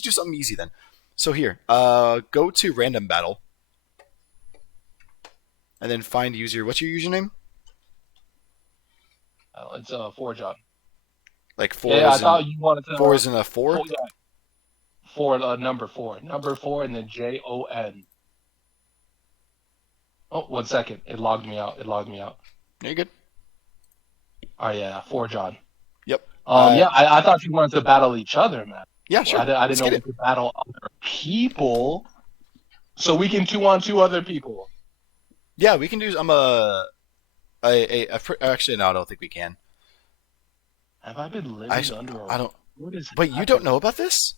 just do something easy then. So here, go to random battle, and then find user. What's your username? It's 4 John. Like 4 Yeah, I is thought you wanted to. 4 is in a 4? 4, yeah. 4, number 4. Number 4 and then JON. Oh, 1 second. It logged me out. You're good. Oh, yeah, 4 John. Yep. Yeah, I thought you wanted to battle each other, man. Yeah, sure. I didn't know we could battle other people. So we can 2-on-2 other people. Yeah, we can do. Actually, no, I don't think we can. Have I been living under a... I don't. What is But you don't know about this?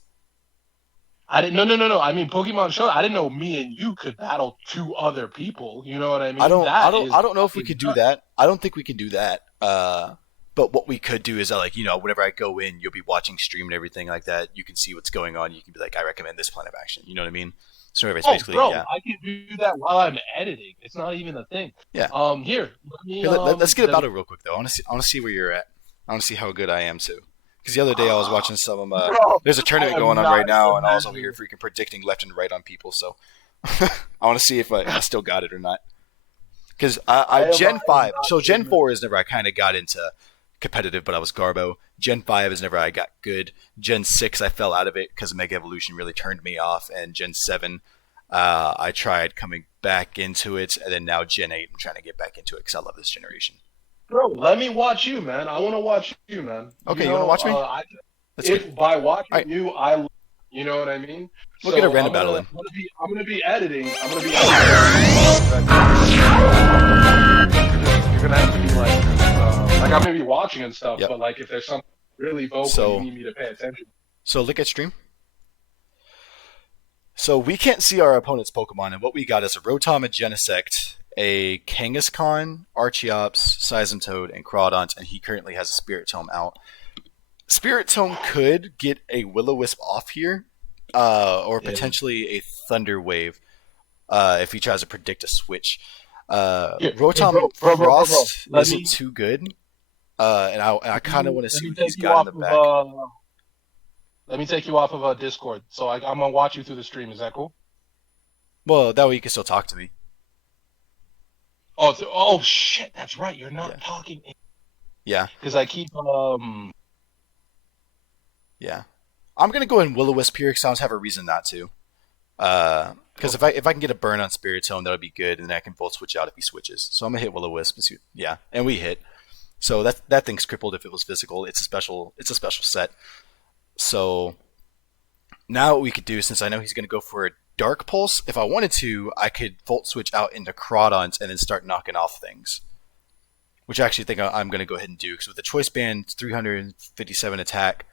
I didn't. No. I mean, Pokemon Showdown. I didn't know me and you could battle 2 other people. You know what I mean? I don't know if we could do that. I don't think we can do that. But what we could do is whenever I go in, you'll be watching stream and everything like that. You can see what's going on. You can be like, I recommend this plan of action. You know what I mean? So it's basically, bro, yeah. I can do that while I'm editing. It's not even a thing. Yeah. Let's get a battle real quick though. I want to see where you're at. I want to see how good I am too. Because the other day I was watching some of them. There's a tournament going on right now, and I was over here freaking predicting left and right on people. So I want to see if I still got it or not. Because Gen 5, so Gen 4 is never I kind of got into competitive, but I was Garbo. Gen 5 is never I got good. Gen 6 I fell out of it because Mega Evolution really turned me off, and Gen 7 I tried coming back into it, and then now Gen 8 I'm trying to get back into it because I love this generation. Bro, let me watch you, man. I want to watch you, man. Okay, you want to watch me? By watching you, you know what I mean? We'll get a random battle in. I'm gonna be editing. You're gonna have to be like I'm gonna be watching and stuff. Yep. But like if there's something really vocal, you need me to pay attention. So look at stream. So we can't see our opponent's Pokemon, and what we got is a Rotom, a Genesect, a Kangaskhan, Archeops, Seismitoad, and Crawdont, and he currently has a Spiritomb out. Spiritomb could get a Will-O-Wisp off here, or potentially a Thunder Wave if he tries to predict a switch. Rotom Frost isn't too good, and I kind of want to see what he's got in the back. Let me take you off of Discord, so I'm going to watch you through the stream. Is that cool? Well, that way you can still talk to me. Oh shit, that's right. You're not talking. Yeah. Because I keep Yeah, I'm gonna go in Will-O-Wisp here because I don't have a reason not to. Because if I can get a burn on Spiritomb, that'll be good, and then I can Volt Switch out if he switches. So I'm gonna hit Will-O-Wisp. Yeah, and we hit. So that thing's crippled if it was physical. It's a special set. So now what we could do, since I know he's gonna go for a Dark Pulse, if I wanted to, I could Volt Switch out into Crawdont and then start knocking off things. Which I actually think I'm going to go ahead and do, because with the Choice Band, 357 attack,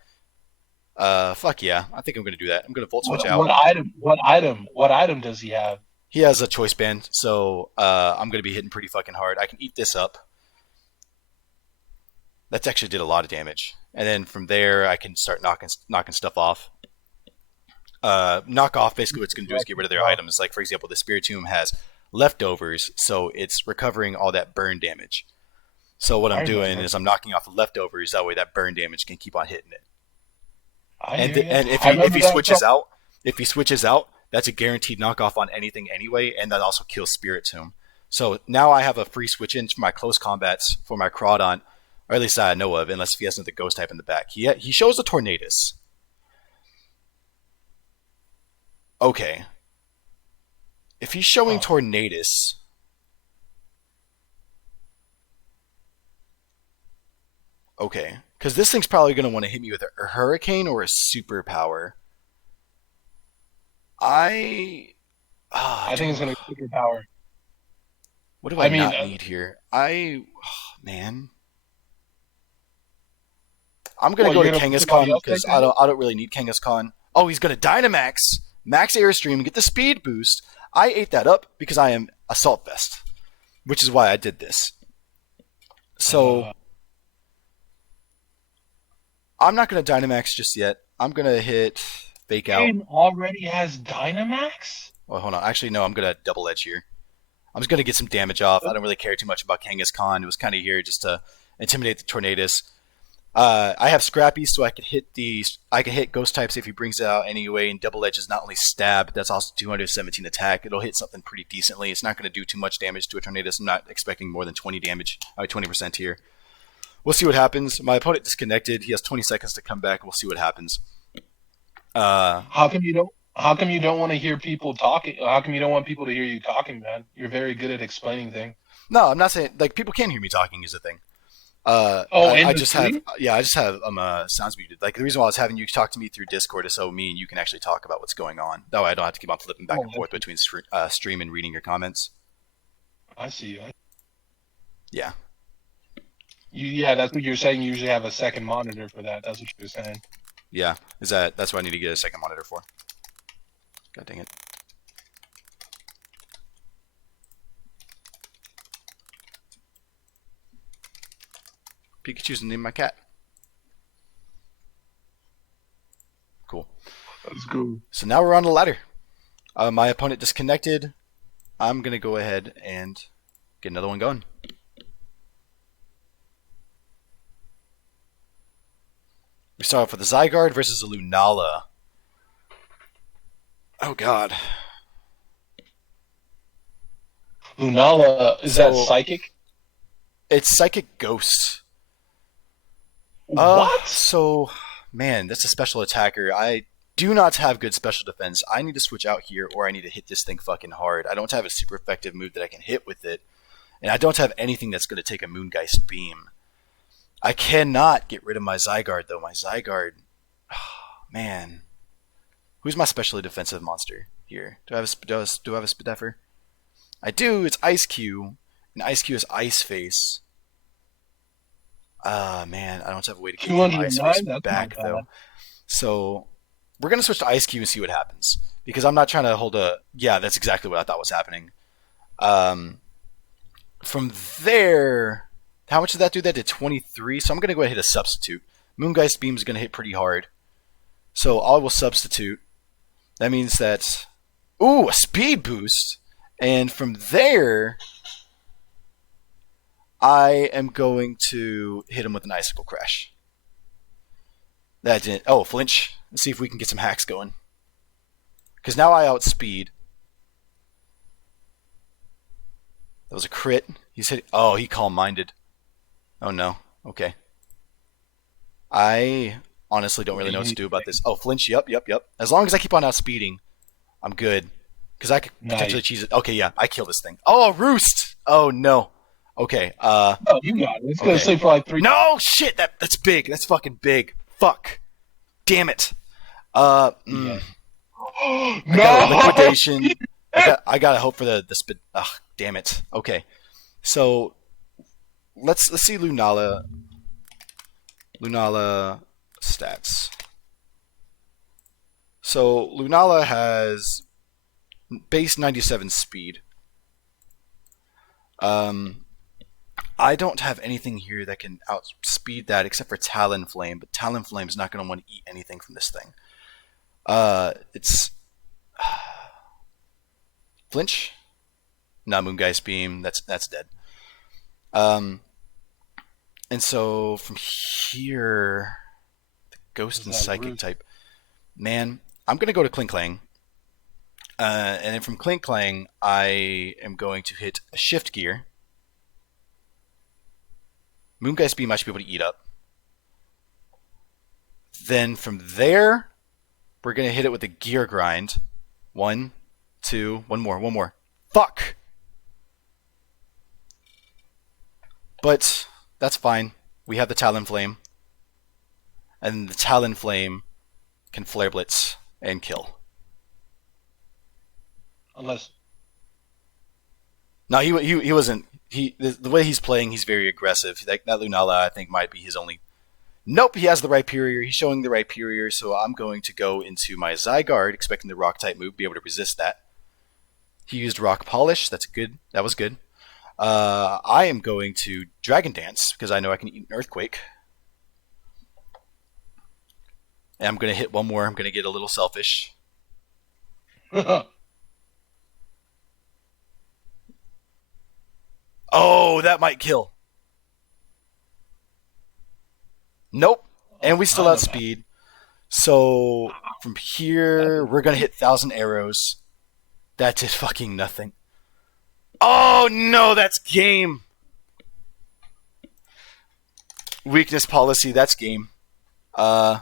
fuck yeah, I think I'm going to do that. I'm going to Volt Switch out. What item does he have? He has a Choice Band, so I'm going to be hitting pretty fucking hard. I can eat this up. That's actually did a lot of damage. And then from there, I can start knocking stuff off. Knock off, basically what it's going to do is get rid of their items. Like, for example, the Spiritomb has leftovers, so it's recovering all that burn damage. So what I'm doing is I'm knocking off the leftovers, that way that burn damage can keep on hitting it. And if he switches out, that's a guaranteed knockoff on anything anyway, and that also kills Spiritomb. So now I have a free switch in for my close combats for my Crawdont, or at least that I know of, unless if he has another ghost type in the back. He shows a Tornadus. Okay. If he's showing Tornadus, okay, because this thing's probably going to want to hit me with a Hurricane or a Superpower. I think it's going to Superpower. What do I not need here? Man. I'm going to go to Kangaskhan because I don't really need Kangaskhan. Oh, he's going to Dynamax, Max Airstream, and get the speed boost. I ate that up because I am Assault Vest, which is why I did this. So I'm not going to Dynamax just yet. I'm going to hit Fake Out. Game already has Dynamax? Well, hold on. Actually, no, I'm going to Double Edge here. I'm just going to get some damage off. I don't really care too much about Kangaskhan. It was kind of here just to intimidate the Tornadus. I have Scrappy, so I can hit ghost types if he brings it out anyway. And Double Edge is not only stab, that's also 217 attack. It'll hit something pretty decently. It's not going to do too much damage to a Tornadus. I'm not expecting more than 20 damage, 20% here. We'll see what happens. My opponent disconnected. He has 20 seconds to come back. We'll see what happens. How come you don't? How come you don't want to hear people talking? How come you don't want people to hear you talking, man? You're very good at explaining things. No, I'm not saying like people can hear me talking is a thing. Oh, in I the just have stream? I just have sounds muted. Like the reason why I was having you talk to me through Discord is so me and you can actually talk about what's going on. That way I don't have to keep on flipping back Oh, and forth between stream and reading your comments. I see. Yeah, Yeah, that's what you're saying. You usually have a second monitor for that. That's what you're saying. yeah. That's what I need to get a second monitor for? God dang it. Pikachu's the name of my cat. Cool. That's cool. So now we're on the ladder. My opponent disconnected. I'm gonna go ahead and get another one going. We start off with the Zygarde versus the Lunala. Oh god. Lunala, is that psychic? It's Psychic Ghost. What? So, man, that's a special attacker. I do not have good special defense. I need to switch out here, or I need to hit this thing fucking hard. I don't have a super effective move that I can hit with it, and I don't have anything that's going to take a Moongeist Beam. I cannot get rid of my Zygarde, though. My Zygarde, oh, man. Who's my specially defensive monster here? Do I have a Spideffer? I do. It's Ice Cube, and Ice Cube is Ice Face. Man, I don't have a way to get my Ice Face back though. So we're gonna switch to Ice Cube and see what happens because I'm not trying to hold a. Yeah, that's exactly what I thought was happening. From there, how much did that do? That did 23. So I'm gonna go ahead and hit a substitute. Moongeist Beam is gonna hit pretty hard, so I will substitute. That means that a speed boost, and from there. I am going to hit him with an Icicle Crash. That didn't. Oh, flinch. Let's see if we can get some hacks going. Because now I outspeed. That was a crit. He's hit. Oh, he calm-minded. Oh no. Okay. I honestly don't really know what to do about this. Oh, flinch. Yep. As long as I keep on outspeeding, I'm good. Because I could potentially cheese it. Okay, yeah. I kill this thing. Oh, Roost. Oh no. Okay. Oh, you got it. It's gonna sleep for like 3. No shit. That's big. That's fucking big. Fuck. Damn it. Yeah. No. I got a liquidation. I gotta hope for the spit. Ugh. Damn it. Okay. So let's see Lunala. Lunala stats. So Lunala has base 97 speed. I don't have anything here that can outspeed that except for Talonflame, but Talonflame's not going to want to eat anything from this thing. It's flinch. Not Moongeist Beam. That's dead. And so from here, the Ghost and Psychic type. Man, I'm going to go to Clink Clang. And then from Clink Clang, I am going to hit a Shift Gear. Moongeist Beam I should be able to eat up. Then from there, we're going to hit it with a Gear Grind. 1, 2, one more. Fuck! But that's fine. We have the Talonflame. And the Talonflame can Flare Blitz and kill. Unless. No, he wasn't. The way he's playing, he's very aggressive. That Lunala, I think, might be his only. Nope, he has the Rhyperior. He's showing the Rhyperior, so I'm going to go into my Zygarde, expecting the Rock type move, be able to resist that. He used Rock Polish. That's good. That was good. I am going to Dragon Dance because I know I can eat an Earthquake. And I'm going to hit one more. I'm going to get a little selfish. Oh, that might kill. Nope. Oh, And we still son of outspeed. So from here, we're gonna hit 1,000 arrows. That did fucking nothing. Oh no, that's game. Weakness policy, that's game. Uh,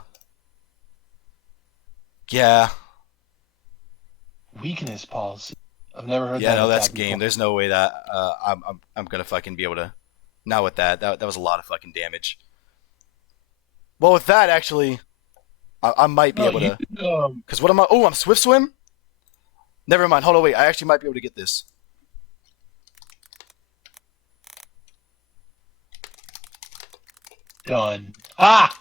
yeah, weakness policy. I've never heard yeah, that no, that's attack game. before. There's no way that I'm gonna fucking be able to. Not with that. That was a lot of fucking damage. Well, with that actually, I might be No, able you to. could, Cause what am I? Oh, I'm Swift Swim. Never mind. Hold on, wait. I actually might be able to get this. done. Ah!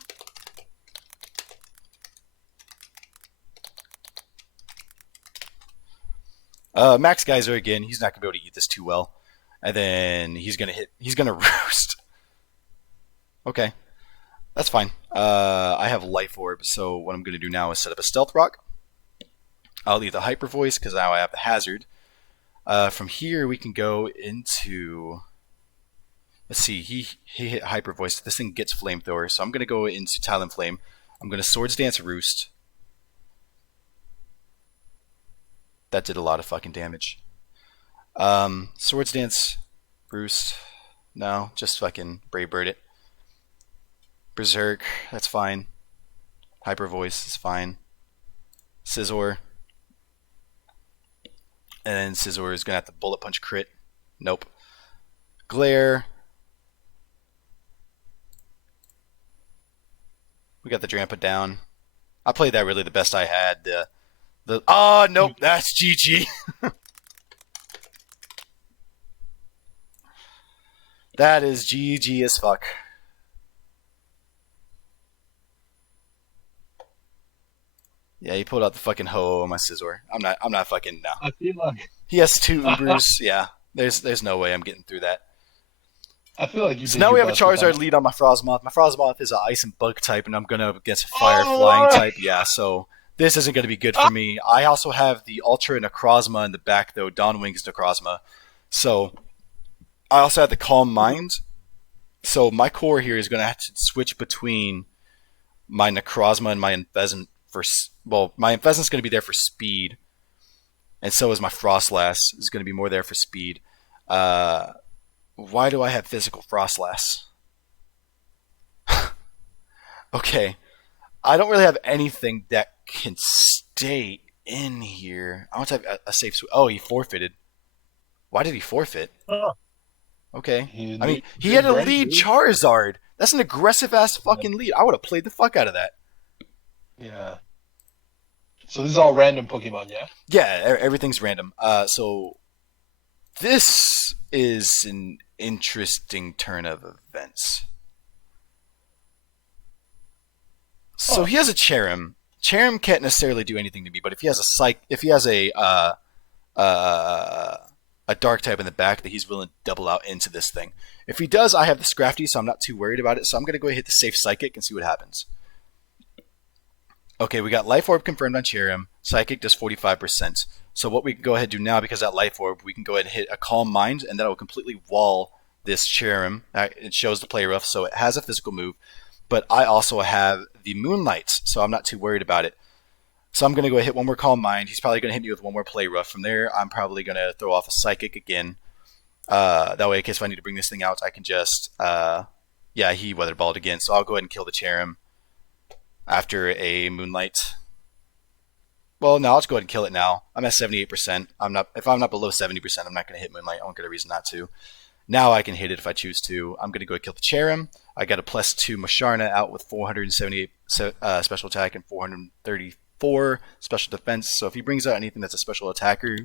Max Geyser again. He's not gonna be able to eat this too well, and then he's gonna hit. He's gonna roost. Okay, that's fine. I have Life Orb, so what I'm gonna do now is set up a Stealth Rock. I'll leave the Hyper Voice because now I have the Hazard. From here we can go into. Let's see. He hit Hyper Voice. This thing gets Flamethrower, so I'm gonna go into Talonflame. I'm gonna Swords Dance Roost. That did a lot of fucking damage. Swords Dance Roost. No, just fucking Brave Bird it. Berserk, that's fine. Hyper Voice is fine. Scizor. And then Scizor is going to have to Bullet Punch crit. Nope. Glare. We got the Drampa down. I played that really the best I had. Oh, nope, that's GG. That is GG as fuck. Yeah, he pulled out the fucking hoe on my Scizor. I'm not fucking no. I feel like He has 2 Ubers. Yeah, there's no way I'm getting through that. I feel like you. So did now your we have a best with Charizard that. lead on my Frostmoth. My Frostmoth is an Ice and Bug type, and I'm going up against a Fire Oh, Flying type. Yeah, so this isn't going to be good for me. I also have the Ultra Necrozma in the back, though. Dawnwing's Necrozma. So I also have the Calm Mind. So my core here is going to have to switch between my Necrozma and my Infezant for. Well, my Infezant's going to be there for speed, and so is my Frostlass. Is going to be more there for speed. Why do I have physical Frostlass? Okay, I don't really have anything that can stay in here. I want to have a safe switch. Oh, he forfeited. Why did he forfeit? oh. Okay. He's I mean, he doing had a great, lead dude. Charizard. That's an aggressive ass fucking lead. I would have played the fuck out of that. Yeah. So this is all random Pokemon, yeah? Yeah, everything's random. So this is an interesting turn of events. So Oh, he has a Cherim. Cherim can't necessarily do anything to me, but if he has uh, a dark type in the back that he's willing to double out into this thing. If he does, I have the Scrafty, so I'm not too worried about it. So I'm gonna go ahead and hit the safe Psychic and see what happens. Okay, we got Life Orb confirmed on Cherim. Psychic does 45%. So what we can go ahead and do now, because that Life Orb, we can go ahead and hit a Calm Mind, and that will completely wall this Cherim. It shows the play rough, so it has a physical move. But I also have the Moonlight, so I'm not too worried about it. So I'm going to go hit one more Calm Mind. He's probably going to hit me with one more Play Rough. From there, I'm probably going to throw off a Psychic again. That way, in case if I need to bring this thing out, I can just... yeah, he Weather Balled again. So I'll go ahead and kill the Cherim after a Moonlight. Well, no, I'll just go ahead and kill it now. I'm at 78%. If I'm not below 70%, I'm not going to hit Moonlight. I won't get a reason not to. Now I can hit it if I choose to. I'm going to go kill the Cherim. I got a +2 Masharna out with 478 special attack and 434 special defense. So if he brings out anything that's a special attacker,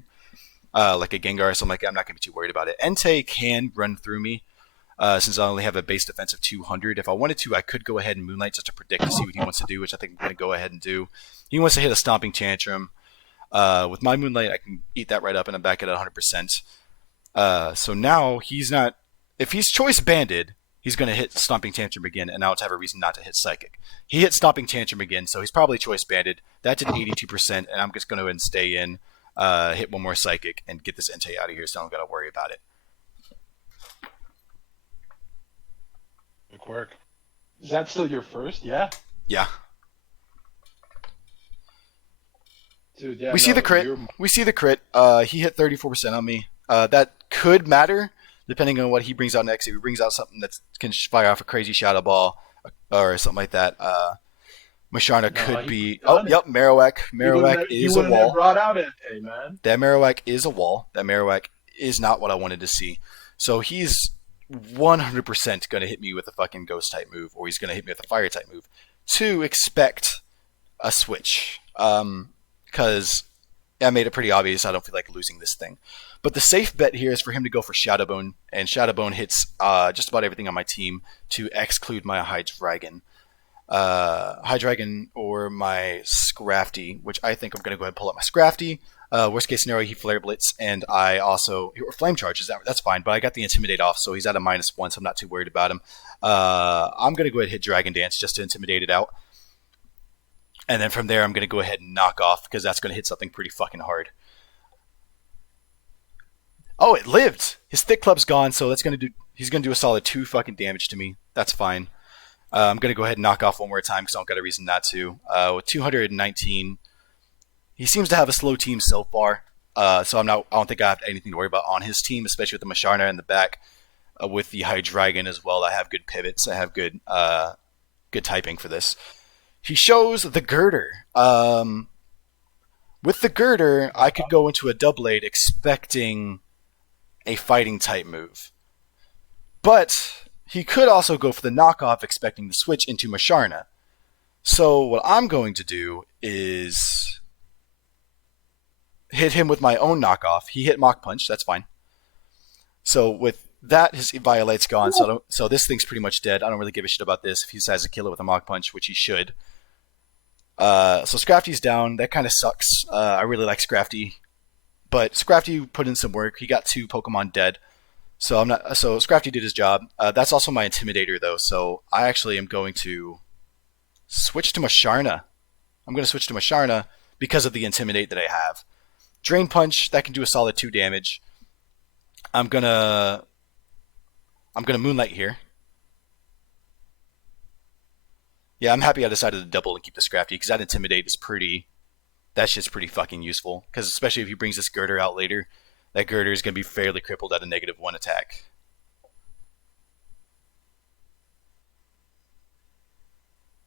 like a Gengar or something like that, I'm not going to be too worried about it. Entei can run through me, since I only have a base defense of 200. If I wanted to, I could go ahead and Moonlight just to predict to see what he wants to do, which I think I'm going to go ahead and do. He wants to hit a Stomping Tantrum. With my Moonlight, I can eat that right up and I'm back at 100%. So now he's not. If he's Choice Banded, he's going to hit Stomping Tantrum again, and now it's have a reason not to hit Psychic. He hit Stomping Tantrum again, so he's probably Choice Banded. That did 82%, and I'm just going to go ahead and stay in, hit one more Psychic, and get this Entei out of here so I don't got to worry about it. good work. Is that still your first? Yeah. Yeah. Dude, yeah, We see no, the crit. you're We see the crit. He hit 34% on me. That could matter depending on what he brings out next. If he brings out something that can fire off a crazy shadow ball or something like that, Musharna no, could he would be. have Oh, done it. yep, Marowak. Marowak He is a wouldn't have wall. brought out Entei, man. That Marowak is a wall. That Marowak is not what I wanted to see. So he's 100% going to hit me with a fucking ghost type move, or he's going to hit me with a fire type move to expect a switch. Because I made it pretty obvious I don't feel like losing this thing. But the safe bet here is for him to go for Shadowbone, and Shadowbone hits just about everything on my team to exclude my Hydreigon. Hydreigon or my Scrafty, which I think I'm going to go ahead and pull up my Scrafty. Worst case scenario, he Flare Blitz, and I also or Flame Charges. That's fine, but I got the Intimidate off, so he's at a -1, so I'm not too worried about him. I'm going to go ahead and hit Dragon Dance just to intimidate it out. And then from there, I'm going to go ahead and knock off because that's going to hit something pretty fucking hard. Oh, it lived. His Thick Club's gone, so that's going to do. He's going to do a solid 2 fucking damage to me. That's fine. I'm going to go ahead and knock off one more time because I don't got a reason not to. With 219, he seems to have a slow team so far. So I don't think I have anything to worry about on his team, especially with the Musharna in the back. With the Hydreigon as well, I have good pivots. I have good typing for this. He shows the Girder. With the Girder, I could go into a Doublade expecting a fighting type move. But he could also go for the knockoff expecting the switch into Musharna. So what I'm going to do is hit him with my own knockoff. He hit Mach Punch, that's fine. So with that, his Violet's gone, so this thing's pretty much dead. I don't really give a shit about this if he decides to kill it with a Mach Punch, which he should. So Scrafty's down. That kind of sucks. I really like Scrafty. But Scrafty put in some work. He got 2 Pokemon dead. So Scrafty did his job. That's also my Intimidator, though. So I actually am going to switch to Musharna. I'm going to switch to Musharna because of the Intimidate that I have. Drain Punch, that can do a solid 2 damage. I'm gonna Moonlight here. Yeah, I'm happy I decided to double and keep the Scrafty because that Intimidate is that shit's pretty fucking useful. Because especially if he brings this Girder out later, that Girder is going to be fairly crippled at a -1 attack.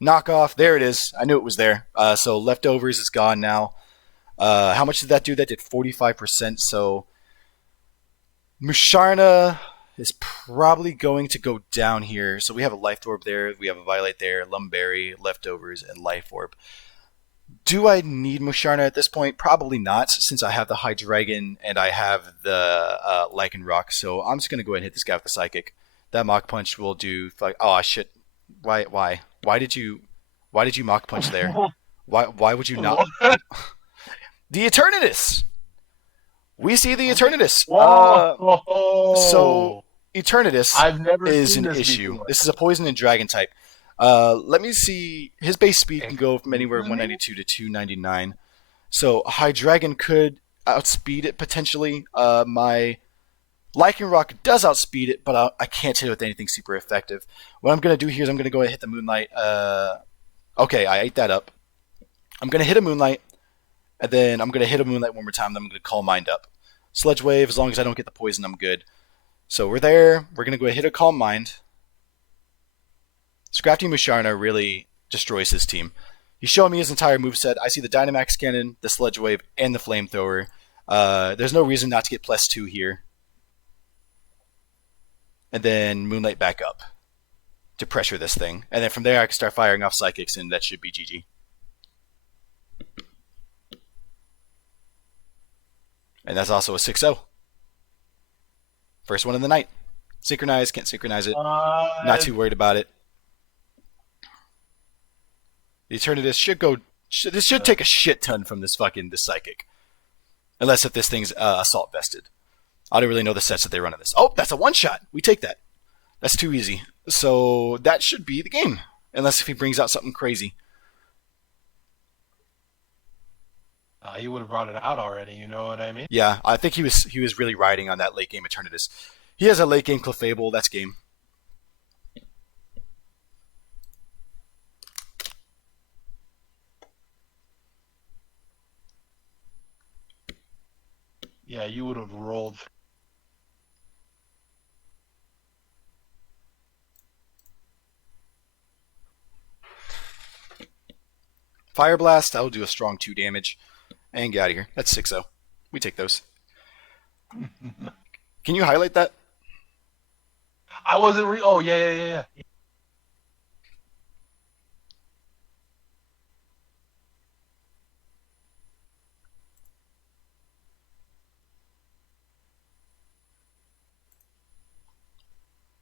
Knockoff, there it is. I knew it was there. So Leftovers is gone now. How much did that do? That did 45%. So Musharna is probably going to go down here. So we have a Life Orb there. We have a Violet there, Lumberry, Leftovers, and Life Orb. Do I need Musharna at this point? Probably not, since I have the Hydreigon and I have the Lycanroc. So I'm just going to go ahead and hit this guy with the Psychic. That Mach Punch will do... Oh, shit. Why? Why did you Mach Punch there? Why would you not... The Eternatus! We see the Eternatus. So Eternatus is an issue. Before. This is a poison and dragon type. Let me see. His base speed can go from anywhere 192 to 299. So Hydreigon could outspeed it potentially. My Lycanroc does outspeed it, but I can't hit it with anything super effective. What I'm going to do here is I'm going to go ahead and hit the Moonlight. Okay, I ate that up. I'm going to hit a Moonlight. And then I'm going to hit a Moonlight one more time. Then I'm going to Calm Mind up. Sludge Wave, as long as I don't get the poison, I'm good. So we're there. We're going to go ahead and hit a Calm Mind. Scrafty Musharna really destroys his team. He's showing me his entire moveset. I see the Dynamax Cannon, the Sludge Wave, and the Flamethrower. There's no reason not to get +2 here. And then Moonlight back up to pressure this thing. And then from there I can start firing off Psychics, and that should be GG. And that's also a 6-0. First one of the night. Synchronize, can't synchronize it. Not too worried about it. The Eternatus should go... This should take a shit ton from this Psychic. Unless if this thing's Assault Vested. I don't really know the sets that they run on this. Oh, that's a one-shot. We take that. That's too easy. So that should be the game. Unless if he brings out something crazy. He would have brought it out already, you know what I mean? Yeah, I think he was really riding on that late game Eternatus. He has a late game Clefable, that's game. Yeah, you would have rolled. Fire Blast, that'll do a strong 2 damage. And get out of here. That's 6-0. We take those. Can you highlight that? I wasn't oh, yeah.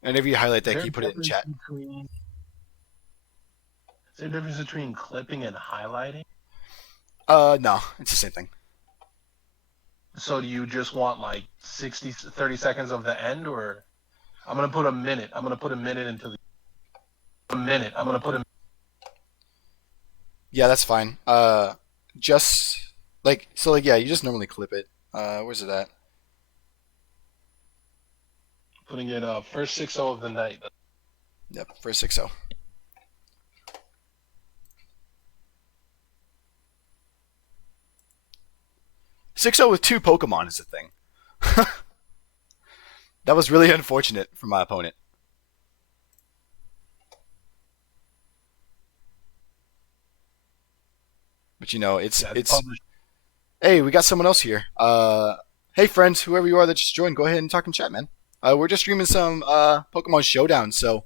And if you highlight that, Is can you put it in chat? Is there a difference between clipping and highlighting? No. It's the same thing. So do you just want like 30 seconds of the end, or I'm gonna put a minute. I'm gonna put a minute into the a minute. I'm gonna put a Yeah, that's fine. Just yeah, you just normally clip it. Where's it at? putting it first 6-0 of the night. Yep, for a 6-0. 6-0 with 2 Pokemon is the thing. That was really unfortunate for my opponent. But you know, it's Published. hey, we got someone else here. Hey friends, whoever you are that just joined, go ahead and talk in chat, man. We're just streaming some Pokemon Showdown, so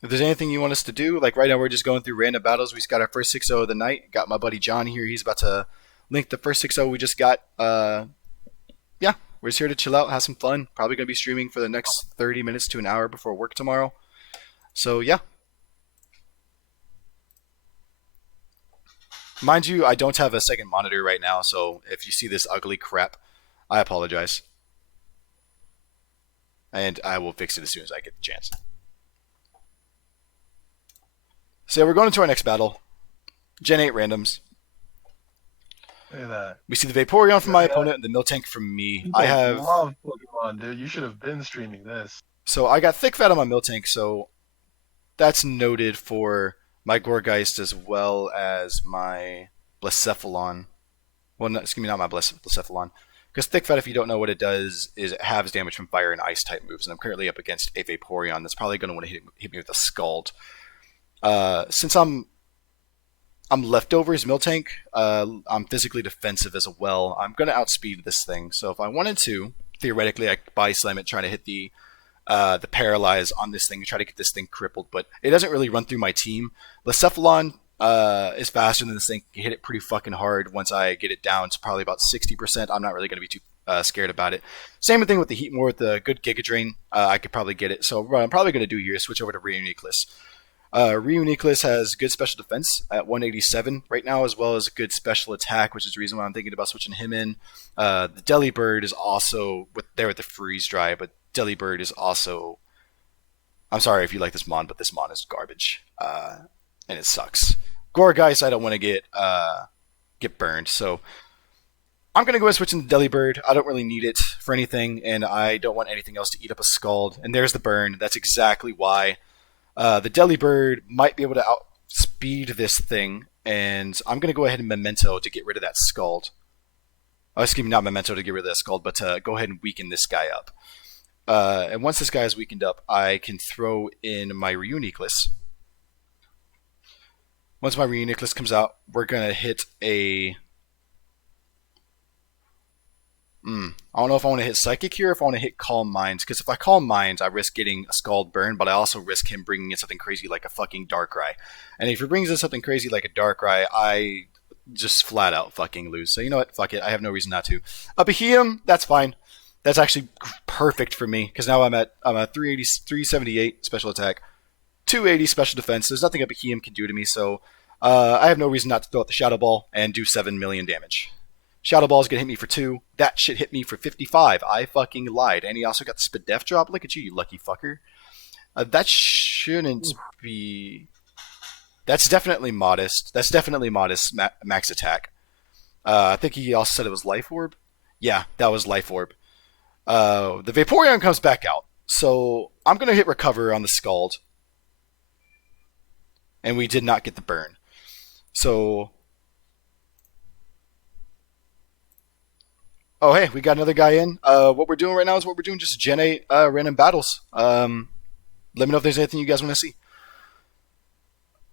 if there's anything you want us to do, like right now we're just going through random battles. We just got our first 6-0 of the night. Got my buddy John here. He's about to link the first 6-0 we just got. Yeah, we're just here to chill out, have some fun. Probably going to be streaming for the next 30 minutes to an hour before work tomorrow. So yeah. Mind you, I don't have a second monitor right now, so if you see this ugly crap, I apologize. And I will fix it as soon as I get the chance. So we're going into our next battle. Gen 8 randoms. Look at that. We see the Vaporeon from my opponent and the Miltank from me. People I have love Pokemon, dude. You should have been streaming this. So I got Thick Fat on my Miltank, so that's noted for my Gourgeist as well as my Blacephalon. Well, no, excuse me, not my Blacephalon. Because Thick Fat, if you don't know what it does, is it halves damage from fire and ice type moves, and I'm currently up against a Vaporeon that's probably going to want to hit me with a Scald. Since I'm leftovers Miltank, I'm physically defensive as well. I'm going to outspeed this thing, so if I wanted to, theoretically, I could body slam it, try to hit the paralyze on this thing and try to get this thing crippled, but it doesn't really run through my team. Blacephalon is faster than this thing. Can hit it pretty fucking hard once I get it down to probably about 60%. I'm not really going to be too scared about it. Same thing with the Heatmore with the good Giga Drain. I could probably get it. So what I'm probably going to do here is switch over to Reuniclus. Reuniclus has good special defense at 187 right now, as well as good special attack, which is the reason why I'm thinking about switching him in. The Delibird is also with the freeze dry, but Delibird is also. I'm sorry if you like this mon, but this mon is garbage, and it sucks. Gourgeist, I don't want to get burned, so I'm gonna go and switch into Delibird. I don't really need it for anything, and I don't want anything else to eat up a Scald. And there's the burn. That's exactly why. The Delibird might be able to outspeed this thing, and I'm going to go ahead and Memento to get rid of that Scald. Oh, excuse me, not Memento to get rid of that Scald, but to go ahead and weaken this guy up. And once this guy is weakened up, I can throw in my Reuniclus. Once my Reuniclus comes out, we're going to hit a... I don't know if I want to hit Psychic here or if I want to hit Calm Minds, because if I Calm Minds, I risk getting a Scald burn, but I also risk him bringing in something crazy like a fucking Darkrai. And if he brings in something crazy like a Darkrai, I just flat out fucking lose. So you know what? Fuck it. I have no reason not to. A Behemoth, that's fine. That's actually perfect for me, because now I'm at 380, 378 special attack, 280 special defense. There's nothing a Behemoth can do to me, so I have no reason not to throw out the Shadow Ball and do 7 million damage. Shadow Ball's gonna hit me for 2. That shit hit me for 55. I fucking lied. And he also got the Spadef drop. Look at you, you lucky fucker. That shouldn't be... That's definitely modest. That's definitely modest max attack. I think he also said it was Life Orb. Yeah, that was Life Orb. The Vaporeon comes back out. So I'm gonna hit Recover on the Scald. And we did not get the burn. So... Oh, hey, we got another guy in. What we're doing right now is what we're doing, just Gen 8 random battles. Let me know if there's anything you guys want to see.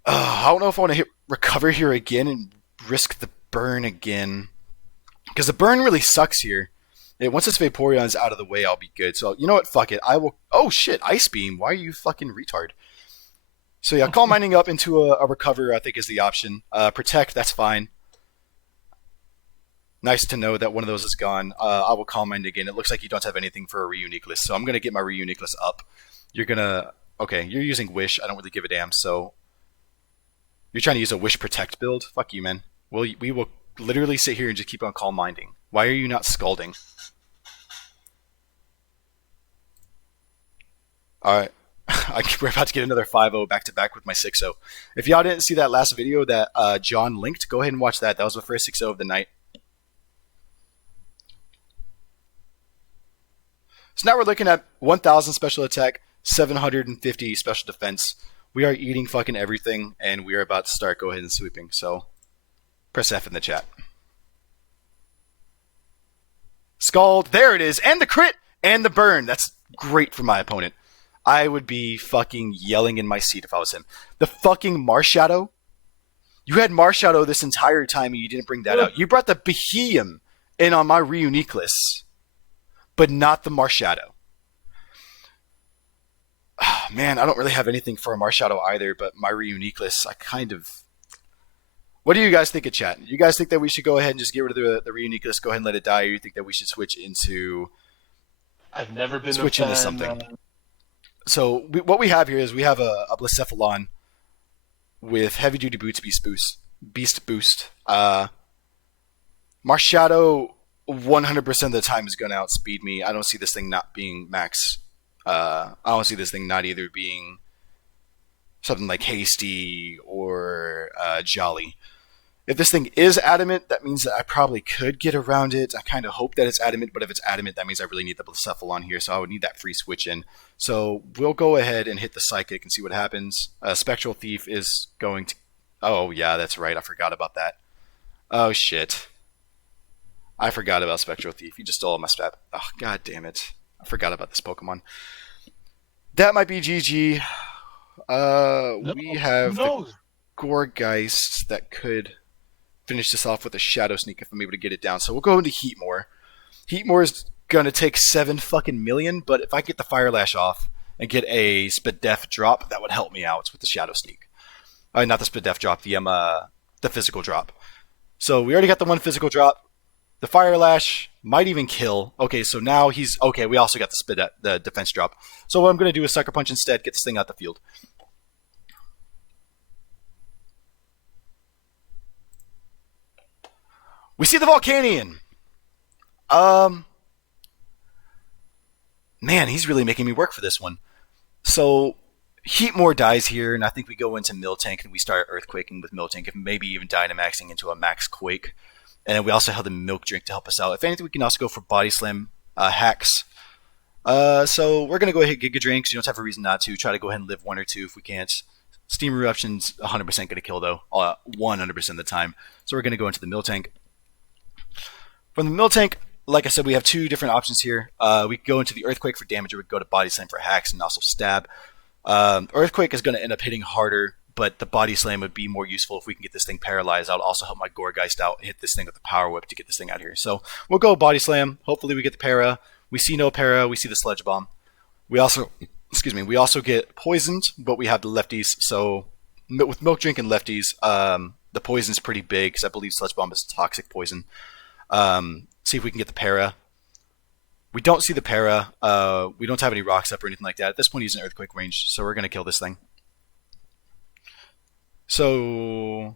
I don't know if I want to hit recover here again and risk the burn again. Because the burn really sucks here. Once this Vaporeon's out of the way, I'll be good. So, you know what? Fuck it. I will... Oh, shit. Ice Beam. Why are you fucking retard? So, yeah, Calm Minding up into a recover, I think, is the option. Protect, that's fine. Nice to know that one of those is gone. I will Calm Mind again. It looks like you don't have anything for a Reuniqueless, so I'm going to get my Reuniqueless up. You're going to... Okay, you're using Wish. I don't really give a damn, so... You're trying to use a Wish Protect build? Fuck you, man. We will literally sit here and just keep on Calm Minding. Why are you not scalding? Alright. We're about to get another 5-0 back-to-back with my 6-0. If y'all didn't see that last video that John linked, go ahead and watch that. That was the first 6-0 of the night. So now we're looking at 1,000 special attack, 750 special defense. We are eating fucking everything, and we are about to start go ahead and sweeping. So press F in the chat. Scald. There it is. And the crit and the burn. That's great for my opponent. I would be fucking yelling in my seat if I was him. The fucking Marshadow. You had Marshadow this entire time and you didn't bring that out. You brought the Behemoth in on my Reuniqueless, but not the Marshadow. Oh, man, I don't really have anything for a Marshadow either, but my Reuniqueless, I kind of... What do you guys think of chat? You guys think that we should go ahead and just get rid of the Reuniqueless, go ahead and let it die, or you think that we should switch into... I've never been switch a fan, into something. So what we have here is we have a Blacephalon with heavy duty boots beast boost. Marshadow 100% of the time is going to outspeed me. I don't see this thing not being max. I don't see this thing not either being something like hasty or jolly. If this thing is adamant, that means that I probably could get around it. I kind of hope that it's adamant, but if it's adamant, that means I really need the Blacephalon here, so I would need that free switch in. So we'll go ahead and hit the Psychic and see what happens. Spectral Thief is going to... Oh, yeah, that's right. I forgot about that. Oh, shit. I forgot about Spectral Thief. You just stole my stat. Oh, god damn it. I forgot about this Pokemon. That might be GG. We have the Gourgeist that could finish this off with a Shadow Sneak if I'm able to get it down. So we'll go into Heatmore. Heatmore is going to take 7 fucking million, but if I get the Fire Lash off and get a Spadef drop, that would help me out with the Shadow Sneak. Not the Spadef drop, the physical drop. So we already got the one physical drop. The Fire Lash might even kill. Okay, so now he's... Okay, we also got the defense drop. So what I'm going to do is Sucker Punch instead, get this thing out the field. We see the Volcanion. Man, he's really making me work for this one. So Heatmore dies here, and I think we go into Miltank and we start Earthquaking with Miltank, and maybe even Dynamaxing into a Max Quake. And then we also have the Milk Drink to help us out. If anything, we can also go for Body Slam hacks. So we're going to go ahead and Giga Drain because you don't have a reason not to. Try to go ahead and live 1 or 2 if we can't. Steam Eruption's 100% going to kill, though. 100% of the time. So we're going to go into the Miltank. From the Miltank, like I said, we have 2 different options here. We could go into the Earthquake for damage, or we could go to Body Slam for hacks and also stab. Earthquake is going to end up hitting harder, but the Body Slam would be more useful if we can get this thing paralyzed. I'll also help my Gourgeist out, hit this thing with the Power Whip to get this thing out here. So we'll go Body Slam. Hopefully we get the para. We see no para. We see the Sledge Bomb. We also get poisoned, but we have the lefties. So with Milk Drink and lefties, the poison's pretty big because I believe Sledge Bomb is toxic poison. See if we can get the para. We don't see the para. We don't have any rocks up or anything like that. At this point, he's in Earthquake range, so we're going to kill this thing. So,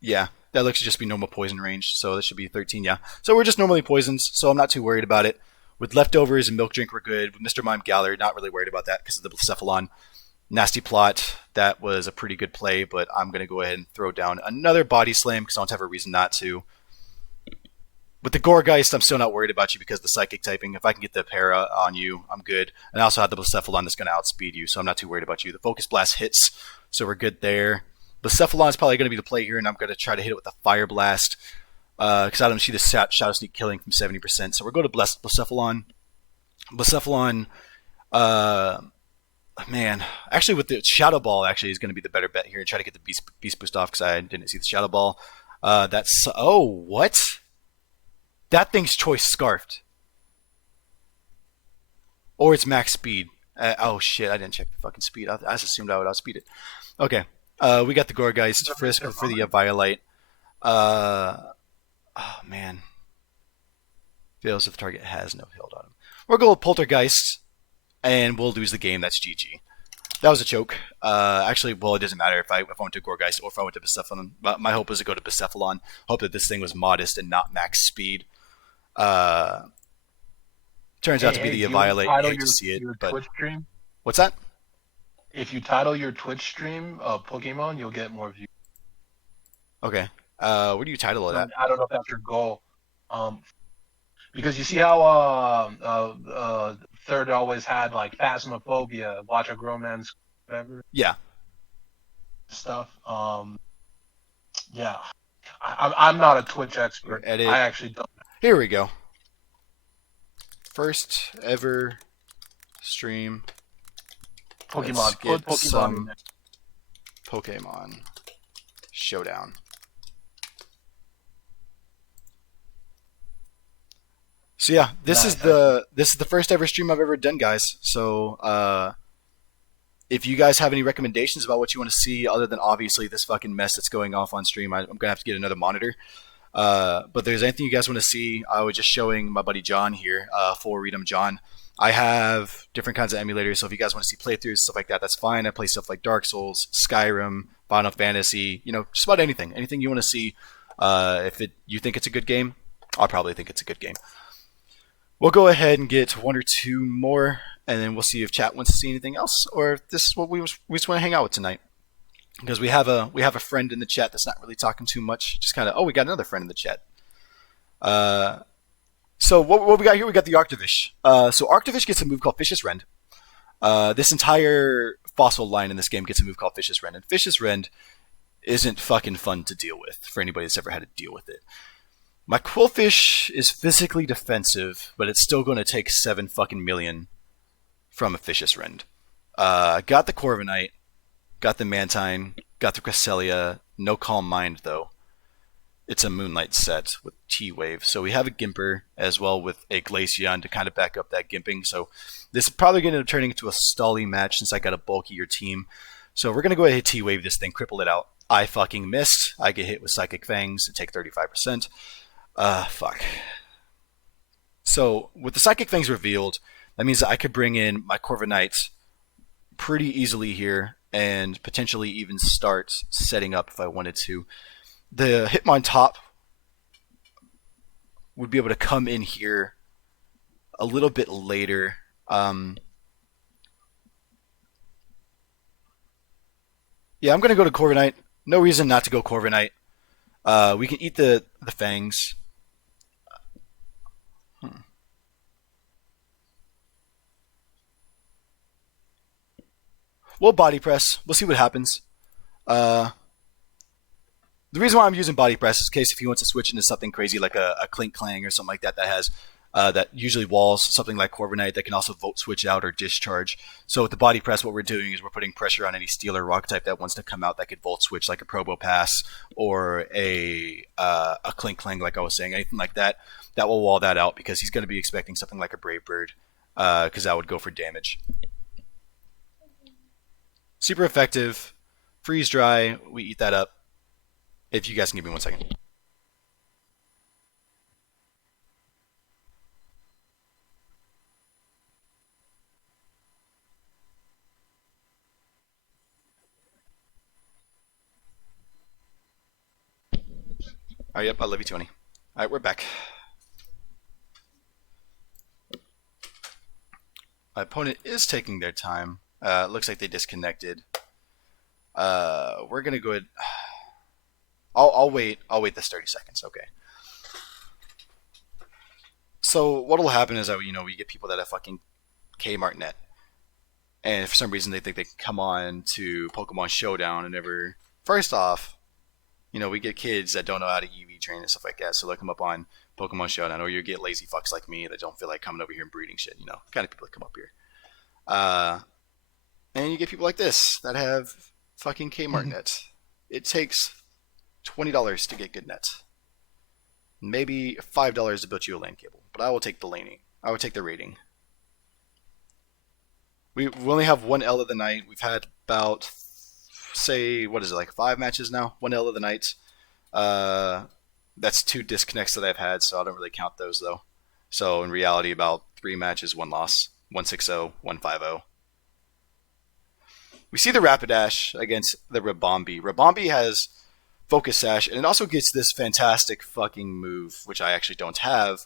yeah, that looks to just be normal poison range, so this should be 13, yeah. So we're just normally poisons, so I'm not too worried about it. With leftovers and Milk Drink, we're good. With Mr. Mime Galler, not really worried about that because of the Blacephalon. Nasty Plot, that was a pretty good play, but I'm going to go ahead and throw down another Body Slam because I don't have a reason not to. With the Gourgeist, I'm still not worried about you because of the Psychic typing. If I can get the para on you, I'm good. And I also have the Blacephalon that's going to outspeed you, so I'm not too worried about you. The Focus Blast hits, so we're good there. Blacephalon is probably going to be the play here, and I'm going to try to hit it with a Fire Blast. because I don't see the Shadow Sneak killing from 70%. So we're going to Blacephalon. Blacephalon, uh, man, actually with the Shadow Ball actually is going to be the better bet here and try to get the Beast Boost off because I didn't see the Shadow Ball. That's oh what? That thing's choice scarfed, or it's max speed. Oh shit! I didn't check the fucking speed. I just assumed I would outspeed it. Okay, we got the Gourgeist Frisk for the Violite. Uh, oh man, fails if the target has no healed on him. We'll go with Poltergeist, and we'll lose the game. That's GG. That was a choke. Actually, well, it doesn't matter if I went to Gourgeist or if I went to Blacephalon. My hope was to go to Blacephalon. Hope that this thing was modest and not max speed. Turns out to be the Violate. You hate to see it, but Twitch stream? What's that? If you title your Twitch stream Pokemon, you'll get more views. Okay. What do you title it at? I don't know if that's your goal. Because you see how Third always had like Phasmophobia, watch a grown man's whatever. Yeah. Stuff. Yeah. I'm not a Twitch expert. Edit. I actually don't. Here we go. First ever stream. Pokemon. Put Pokemon some in there. Pokemon Showdown. So yeah, this is the first ever stream I've ever done, guys. So if you guys have any recommendations about what you want to see, other than obviously this fucking mess that's going off on stream, I'm gonna have to get another monitor. But if there's anything you guys want to see, I was just showing my buddy John here, Full Redom John. I have different kinds of emulators, so if you guys want to see playthroughs, stuff like that, that's fine. I play stuff like Dark Souls, Skyrim, Final Fantasy, just about anything. Anything you want to see. If you think it's a good game, I'll probably think it's a good game. We'll go ahead and get one or two more, and then we'll see if chat wants to see anything else, or if this is what we just want to hang out with tonight. Because we have a friend in the chat that's not really talking too much. Just kind of, we got another friend in the chat. So what we got here? We got the Arctovish. So Arctovish gets a move called Vicious Rend. This entire fossil line in this game gets a move called Vicious Rend, and Vicious Rend isn't fucking fun to deal with for anybody that's ever had to deal with it. My Quillfish is physically defensive, but it's still going to take 7 fucking million from a Vicious Rend. Got the Corviknight, got the Mantine, got the Cresselia. No Calm Mind though. It's a Moonlight set with T-Wave. So we have a Gimper as well with a Glaceon to kind of back up that Gimping. So this is probably going to turn into a stally match since I got a bulkier team. So we're going to go ahead and T-Wave this thing, cripple it out. I fucking missed. I get hit with Psychic Fangs and take 35%. Fuck. So with the Psychic Fangs revealed, that means that I could bring in my Corviknight pretty easily here and potentially even start setting up if I wanted to. The Hitmontop would be able to come in here a little bit later. Yeah, I'm going to go to Corviknight. No reason not to go Corviknight. We can eat the Fangs. We'll Body Press. We'll see what happens. The reason why I'm using Body Press is in case if he wants to switch into something crazy like a Clink Clang or something like that that has that usually walls something like Corviknight that can also Volt Switch out or Discharge. So with the Body Press, what we're doing is we're putting pressure on any Steel or Rock type that wants to come out that could Volt Switch like a Probopass or a Clink Clang like I was saying, anything like that. That will wall that out because he's going to be expecting something like a Brave Bird because that would go for damage. Super effective. Freeze Dry. We eat that up. If you guys can give me 1 second. Alright, yep, I love you, Tony. Alright, we're back. My opponent is taking their time. Looks like they disconnected. We're gonna go ahead. I'll wait. I'll wait this 30 seconds. Okay. So what'll happen is that we get people that have fucking Kmart net, and for some reason they think they can come on to Pokemon Showdown and never. First off, We get kids that don't know how to EV train and stuff like that, so look them up on Pokemon Showdown, or you get lazy fucks like me that don't feel like coming over here and breeding shit. Kind of people that come up here. Uh, and you get people like this that have fucking Kmart net. It takes $20 to get good net. Maybe $5 to build you a LAN cable, but I will take the laning. I would take the rating. We only have one L of the night. We've had about, say, what is it, like 5 matches now? One L of the night. That's 2 disconnects that I've had, so I don't really count those though. So in reality, about 3 matches, 1 loss, 1-6-0, 1-5-0. We see the Rapidash against the Rabombi. Rabombi has Focus Sash, and it also gets this fantastic fucking move, which I actually don't have,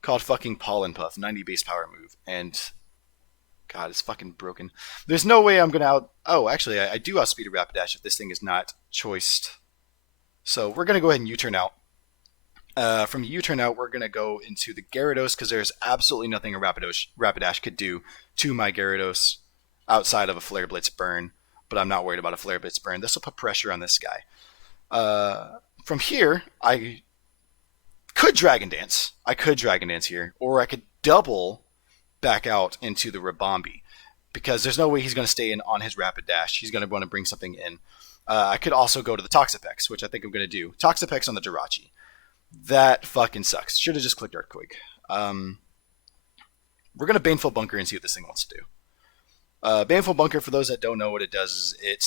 called fucking Pollen Puff, 90 base power move. And God, it's fucking broken. There's no way I'm gonna Oh, actually, I do outspeed a Rapidash if this thing is not choiced. So we're gonna go ahead and U-turn out. From U-turn out, we're gonna go into the Gyarados because there's absolutely nothing a Rapidash could do to my Gyarados outside of a Flare Blitz burn. But I'm not worried about a Flare Blitz burn. This will put pressure on this guy. From here, I could Dragon Dance. Here, or I could double back out into the Rabombi because there's no way he's going to stay in on his Rapidash. He's going to want to bring something in. I could also go to the Toxapex, which I think I'm going to do. Toxapex on the Jirachi. That fucking sucks. Should have just clicked Earthquake. We're going to Baneful Bunker and see what this thing wants to do. Baneful Bunker, for those that don't know what it does, is it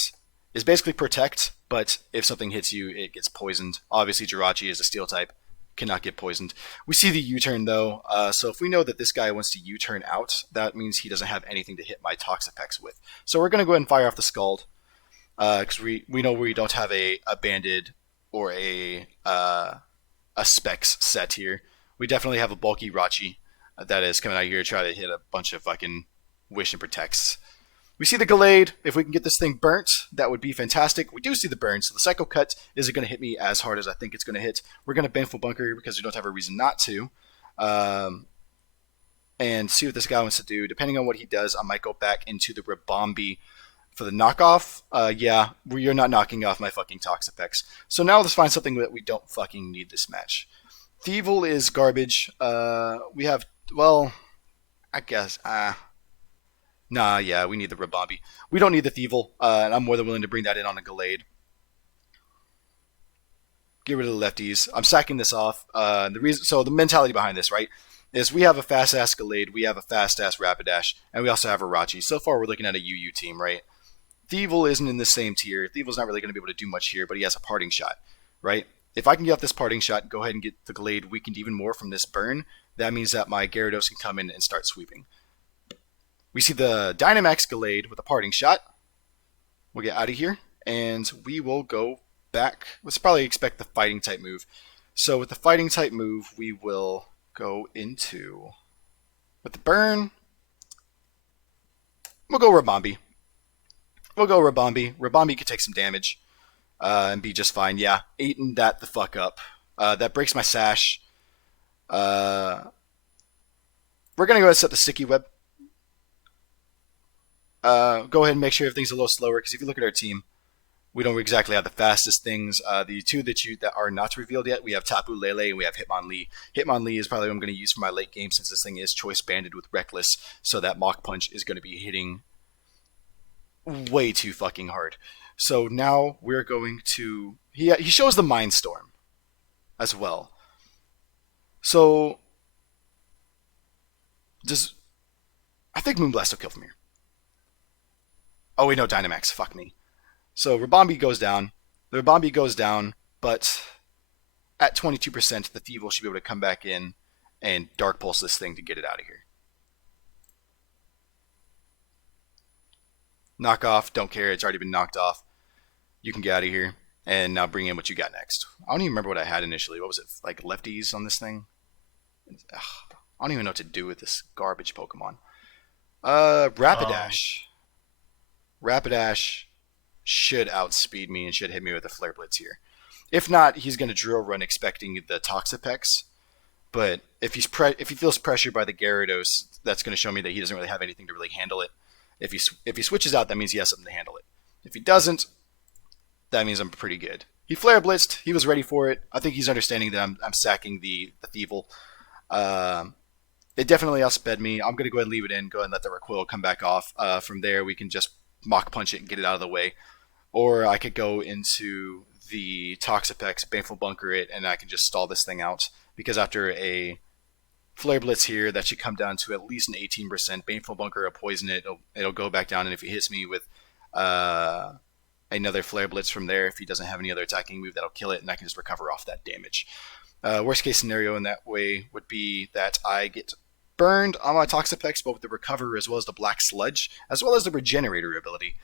is basically protect, but if something hits you, it gets poisoned. Obviously, Jirachi is a steel type, cannot get poisoned. We see the U-turn though, so if we know that this guy wants to U-turn out, that means he doesn't have anything to hit my Toxapex with. So we're going to go ahead and fire off the Scald, because we know we don't have a Banded or a Specs set here. We definitely have a bulky Rachi that is coming out here to try to hit a bunch of fucking Wish and Protects. We see the Gallade. If we can get this thing burnt, that would be fantastic. We do see the burn, so the Psycho Cut isn't going to hit me as hard as I think it's going to hit. We're going to Baneful Bunker because we don't have a reason not to. And see what this guy wants to do. Depending on what he does, I might go back into the Rabombi for the knockoff. Yeah, you're not knocking off my fucking Toxapex. So now let's find something that we don't fucking need this match. Thievul is garbage. We have, well, I guess, nah, yeah, we need the Rabombi. We don't need the Thievul, and I'm more than willing to bring that in on a Gallade. Get rid of the lefties. I'm sacking this off. The mentality behind this, right, is we have a fast-ass Gallade, we have a fast-ass Rapidash, and we also have a Rachi. So far, we're looking at a UU team, right? Thievul isn't in the same tier. Thievul's not really going to be able to do much here, but he has a Parting Shot, right? If I can get off this Parting Shot, go ahead and get the Gallade weakened even more from this burn, that means that my Gyarados can come in and start sweeping. We see the Dynamax Gallade with a Parting Shot. We'll get out of here, and we will go back. Let's probably expect the Fighting type move. So with the Fighting type move, we will go into... With the burn, we'll go Rabombi. Rabombi could take some damage and be just fine. Yeah, eating that the fuck up. That breaks my Sash. We're going to go ahead and set the Sticky Web. Go ahead and make sure everything's a little slower, because if you look at our team, we don't exactly have the fastest things. The two that are not revealed yet, we have Tapu Lele and we have Hitmonlee. Hitmonlee is probably what I'm going to use for my late game, since this thing is choice banded with Reckless, so that Mach Punch is going to be hitting way too fucking hard. So now we're going to... He shows the Mind Storm as well. So... I think Moonblast will kill from here. Oh wait, no, Dynamax. Fuck me. So Rabombi goes down. The Rabombi goes down, but at 22%, the Thievul should be able to come back in and Dark Pulse this thing to get it out of here. Knock off, don't care, it's already been knocked off. You can get out of here, and now bring in what you got next. I don't even remember what I had initially. What was it, like lefties on this thing? Ugh, I don't even know what to do with this garbage Pokemon. Rapidash. Rapidash should outspeed me and should hit me with a Flare Blitz here. If not, he's going to Drill Run expecting the Toxapex. But if he feels pressured by the Gyarados, that's going to show me that he doesn't really have anything to really handle it. If he switches out, that means he has something to handle it. If he doesn't, that means I'm pretty good. He flare blitzed. He was ready for it. I think he's understanding that I'm sacking the Thievel. Um, it definitely outsped me. I'm gonna go ahead and leave it in. Go ahead and let the recoil come back off. From there, we can just mock punch it and get it out of the way. Or I could go into the Toxapex, Baneful Bunker it, and I can just stall this thing out. Because after a Flare Blitz here, that should come down to at least an 18%. Baneful Bunker will poison it. It'll go back down, and if he hits me with uh, another Flare Blitz from there, if he doesn't have any other attacking move, that'll kill it, and I can just recover off that damage. Worst case scenario in that way would be that I get burned on my Toxapex, but with the Recover as well as the Black Sludge, as well as the Regenerator ability.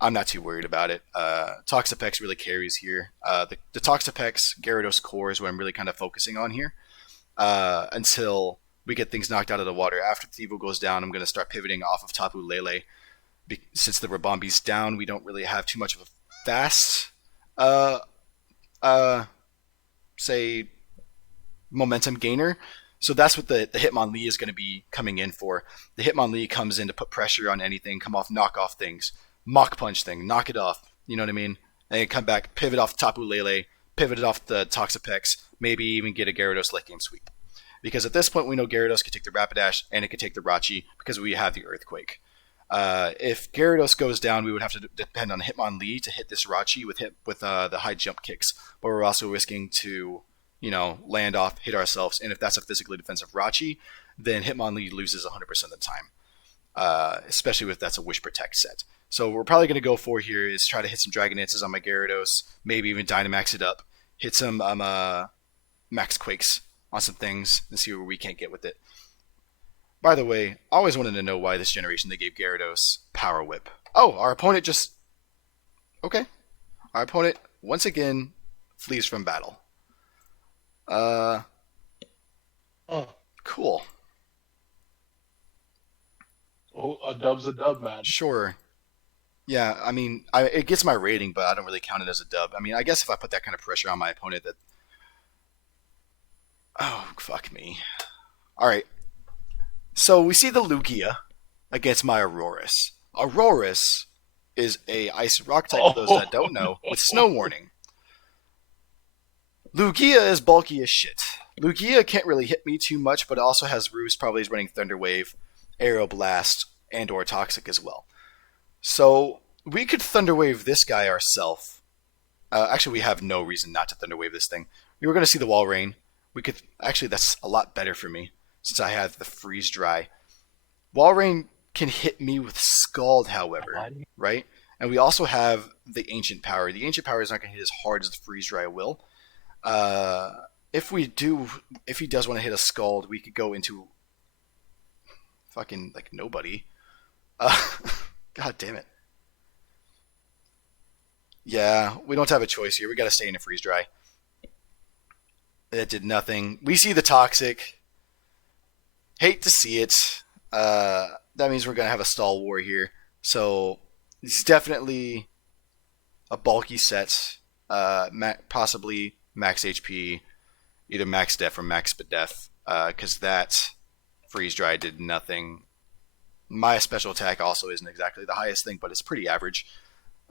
I'm not too worried about it. Toxapex really carries here. The Toxapex Gyarados core is what I'm really kind of focusing on here until we get things knocked out of the water. After Thievel goes down, I'm going to start pivoting off of Tapu Lele. Since the Rabombi's down, we don't really have too much of a fast, say, momentum gainer. So that's what the Hitmonlee is going to be coming in for. The Hitmonlee comes in to put pressure on anything, knock off things, mock punch thing, knock it off. You know what I mean? And then come back, pivot off Tapu Lele, pivot it off the Toxapex, maybe even get a Gyarados late game sweep. Because at this point we know Gyarados can take the Rapidash and it can take the Rachi because we have the Earthquake. If Gyarados goes down, we would have to depend on Hitmonlee to hit this Rachi with the high jump kicks. But we're also risking to, land off, hit ourselves. And if that's a physically defensive Rachi, then Hitmonlee loses 100% of the time. Especially if that's a Wish Protect set. So what we're probably going to go for here is try to hit some Dragonances on my Gyarados, maybe even Dynamax it up, hit some Max Quakes on some things, and see where we can't get with it. By the way, I always wanted to know why this generation they gave Gyarados Power Whip. Oh, our opponent just... Okay. Our opponent, once again, flees from battle. Cool. Oh, a dub's a dub, man. Sure. Yeah, I mean, it gets my rating, but I don't really count it as a dub. I mean, I guess if I put that kind of pressure on my opponent, that... Oh, fuck me. Alright. So we see the Lugia against my Aurorus. Aurorus is a Ice Rock type, for those that don't know, with Snow Warning. Lugia is bulky as shit. Lugia can't really hit me too much, but it also has Roost, probably is running Thunder Wave, Aero Blast, and or Toxic as well. So we could Thunder Wave this guy ourselves. Actually, we have no reason not to Thunder Wave this thing. We were going to see the Wall Rain. We could... Actually, that's a lot better for me, since I have the Freeze Dry. Wall Rain can hit me with Scald, however, right? And we also have the Ancient Power. The Ancient Power is not going to hit as hard as the Freeze Dry will. If he does want to hit a Scald, we could go into fucking, nobody. God damn it. Yeah, we don't have a choice here. We got to stay in a Freeze Dry. That did nothing. We see the Toxic. Hate to see it. That means we're going to have a stall war here. So, it's definitely a bulky set. Possibly max HP, either max def or max def. Because that Freeze Dry did nothing. My special attack also isn't exactly the highest thing, but it's pretty average.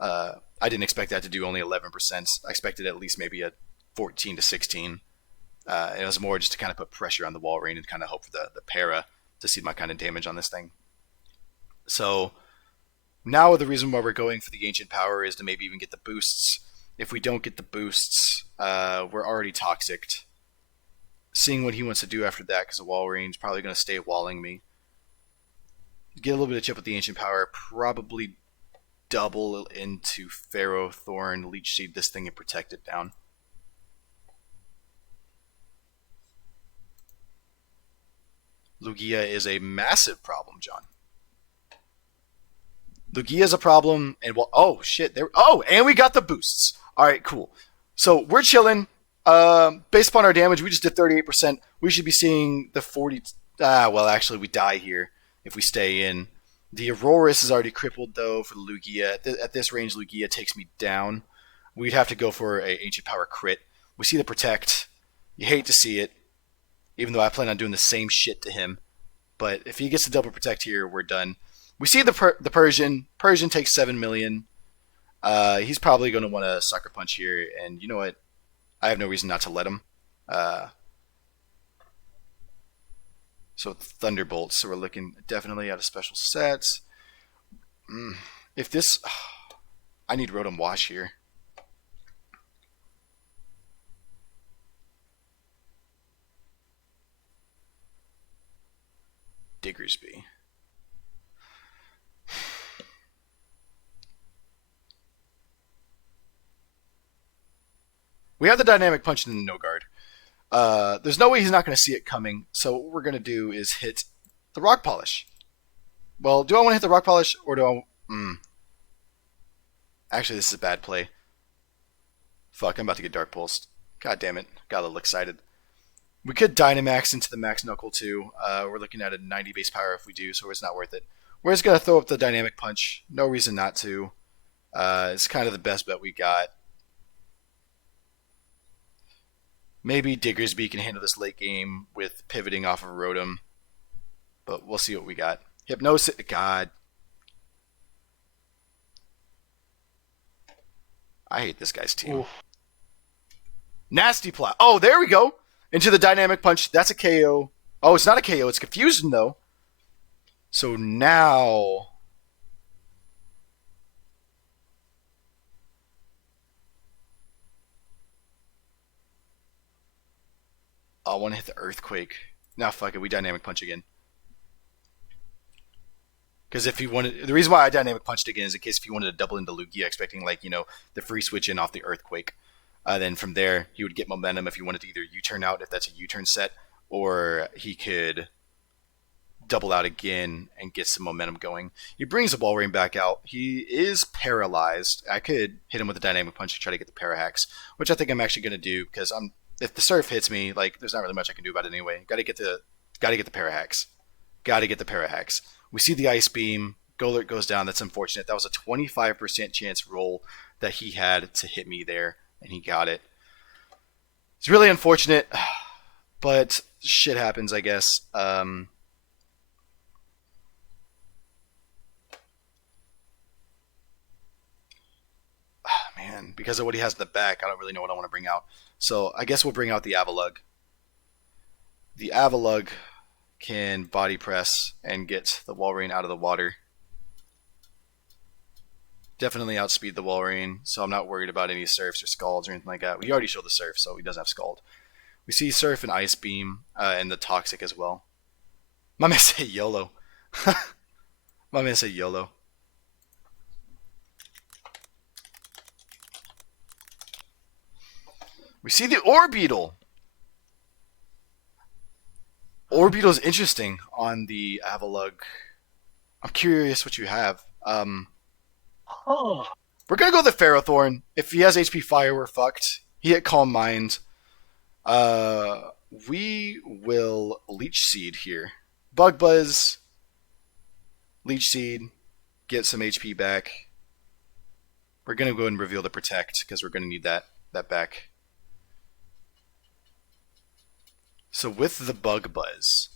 I didn't expect that to do only 11%. I expected at least maybe a 14 to 16. It was more just to kind of put pressure on the Wall Rain and kind of hope for the para to see my kind of damage on this thing. So now the reason why we're going for the Ancient Power is to maybe even get the boosts. If we don't get the boosts, we're already Toxicked. Seeing what he wants to do after that, because the Wall Rain's probably going to stay walling me. Get a little bit of chip with the Ancient Power, probably double into Ferrothorn, Leech Seed this thing and protect it down. Lugia is a massive problem, John. Lugia is a problem, and oh shit, and we got the boosts. All right, cool. So we're chilling. Based upon our damage, we just did 38%. We should be seeing the 40. Well, actually, we die here if we stay in. The Aurorus is already crippled though for the Lugia. At this range, Lugia takes me down. We'd have to go for a Ancient Power crit. We see the Protect. You hate to see it. Even though I plan on doing the same shit to him. But if he gets the double protect here, we're done. We see the Persian. Persian takes 7 million. He's probably going to want to sucker punch here, and you know what? I have no reason not to let him. Uh, so Thunderbolt. So we're looking definitely at a special set. If this, I need Rotom Wash here. Diggersby. We have the Dynamic Punch in the No Guard. There's no way he's not going to see it coming. So what we're going to do is hit the Rock Polish. Well, do I want to hit the Rock Polish or do I? Actually, this is a bad play. Fuck, I'm about to get Dark Pulsed. God damn it. Got a little excited. We could Dynamax into the Max Knuckle too. We're looking at a 90 base power if we do, so it's not worth it. We're just going to throw up the Dynamic Punch. No reason not to. It's kind of the best bet we got. Maybe Diggersby can handle this late game with pivoting off of Rotom. But we'll see what we got. Hypnosis. God. I hate this guy's team. Oof. Nasty Plot. Oh, there we go. Into the Dynamic Punch. That's a KO. Oh, it's not a KO. It's Confusion, though. So now... I want to hit the Earthquake. Now, fuck it. We Dynamic Punch again. Because if he wanted... The reason why I Dynamic Punched again is in case if he wanted to double into Lugia, expecting, like, you know, the free switch in off the Earthquake. Then from there, he would get momentum if he wanted to either U-turn out, if that's a U-turn set, or he could double out again and get some momentum going. He brings the Walrein back out. He is paralyzed. I could hit him with a Dynamic Punch to try to get the Parahacks, which I think I'm actually going to do, because if the Surf hits me, like, there's not really much I can do about it anyway. Got to get the Parahacks. Got to get the Parahacks. We see the Ice Beam. Golurt goes down. That's unfortunate. That was a 25% chance roll that he had to hit me there, and he got it. It's really unfortunate, but shit happens, I guess. Man, because of what he has in the back, I don't really know what I want to bring out. So I guess we'll bring out the Avalugg. The Avalugg can body press and get the Walrein out of the water. Definitely outspeed the Walrein, so I'm not worried about any Surfs or Scalds or anything like that. We already showed the Surf, so he doesn't have Scald. We see Surf and Ice Beam, and the Toxic as well. My man said YOLO. My man said YOLO. We see the Orbeetle. Orbeetle is interesting on the Avalugg. I'm curious what you have. We're going to go the Ferrothorn. If he has HP Fire, we're fucked. He hit Calm Mind. We will Leech Seed here. Bug Buzz. Leech Seed. Get some HP back. We're going to go and reveal the Protect because we're going to need that back. So with the Bug Buzz.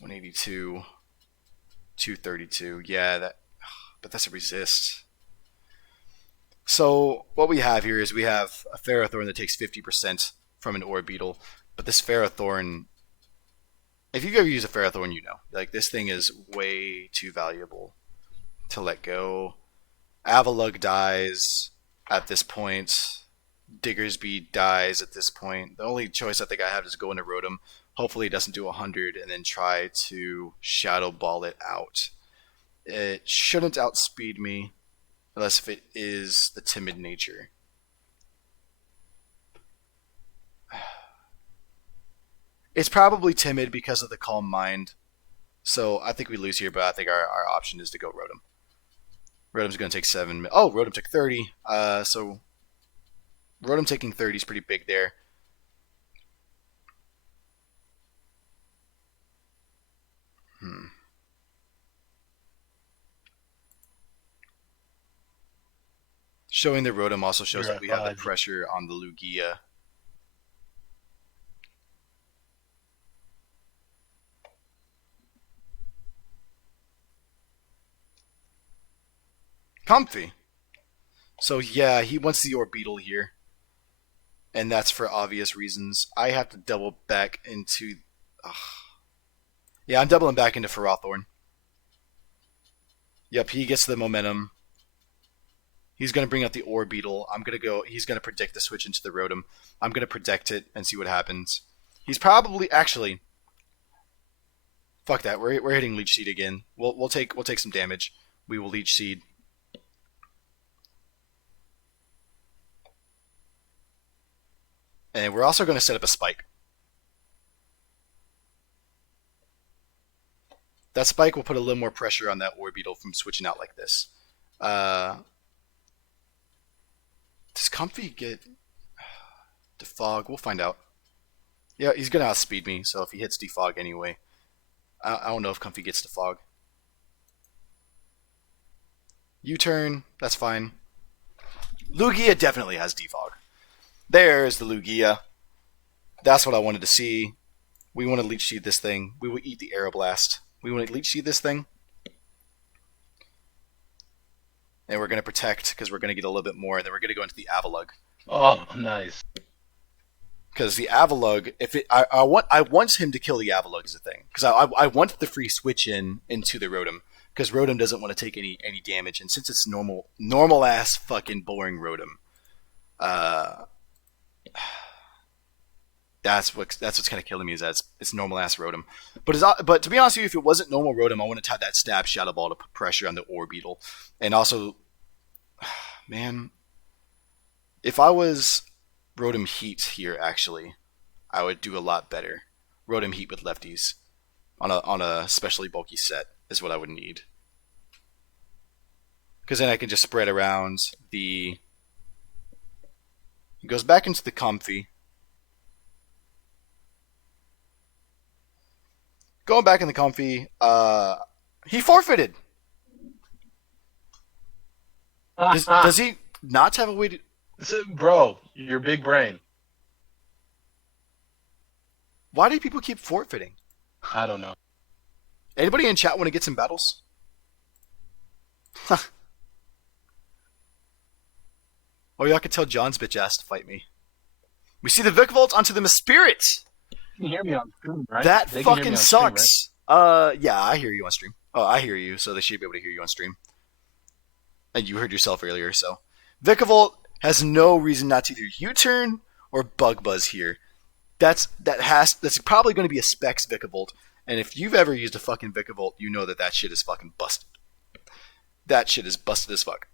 182. 232. Yeah, but that's a resist. So what we have here is we have a Ferrothorn that takes 50% from an Orbeetle, but this Ferrothorn, if you've ever used a Ferrothorn, you know, like, this thing is way too valuable to let go. Avalugg dies at this point. Diggersby dies at this point. The only choice I think I have is go into Rotom. Hopefully it doesn't do 100 and then try to Shadow Ball it out. It shouldn't outspeed me unless if it is the timid nature. It's probably timid because of the Calm Mind. So I think we lose here, but I think our option is to go Rotom. Rotom's going to take 7. Oh, Rotom took 30. So Rotom taking 30 is pretty big there. Showing the Rotom also shows that we have the pressure on the Lugia. Comfy. So yeah, he wants the Orbeetle here. And that's for obvious reasons. I have to double back into... Ugh. Yeah, I'm doubling back into Ferrothorn. Yep, he gets the momentum. He's going to bring out the Orbeetle. I'm going to go... He's going to predict the switch into the Rotom. I'm going to predict it and see what happens. He's probably... Actually... Fuck that. We're hitting Leech Seed again. We'll take some damage. We will Leech Seed. And we're also going to set up a Spike. That Spike will put a little more pressure on that Orbeetle from switching out like this. Does Comfy get Defog? We'll find out. Yeah, he's going to outspeed me, so if he hits Defog anyway. I don't know if Comfy gets Defog. U-turn, that's fine. Lugia definitely has Defog. There's the Lugia. That's what I wanted to see. We want to Leech Seed this thing. We will eat the Aeroblast. We want to Leech Seed this thing. And we're going to protect because we're going to get a little bit more. And then we're going to go into the Avalugg. Oh, nice. Because the Avalugg, I want him to kill the Avalugg as a thing. Because I want the free switch into the Rotom. Because Rotom doesn't want to take any damage. And since it's normal ass fucking boring Rotom, that's what's kind of killing me is that it's normal ass Rotom. But to be honest with you, if it wasn't normal Rotom, I want to have that stab Shadow Ball to put pressure on the Orbeetle. And also, man, if I was Rotom Heat here, actually, I would do a lot better. Rotom Heat with lefties on a especially bulky set is what I would need. Because then I can just spread around the... He goes back into the Comfy. Going back in the Comfy, he forfeited. Does he not have a way to... Bro, your big brain. Why do people keep forfeiting? I don't know. Anybody in chat want to get some battles? Oh, y'all could tell John's bitch ass to fight me. We see the Vikavolt onto the Spirit. You can hear me on stream, right? That fucking sucks. Stream, right? Yeah, I hear you on stream. Oh, I hear you, so they should be able to hear you on stream. And you heard yourself earlier, so. Vikavolt has no reason not to either U-turn or Bug Buzz here. That's probably going to be a Specs Vikavolt. And if you've ever used a fucking Vikavolt, you know that shit is fucking busted. That shit is busted as fuck.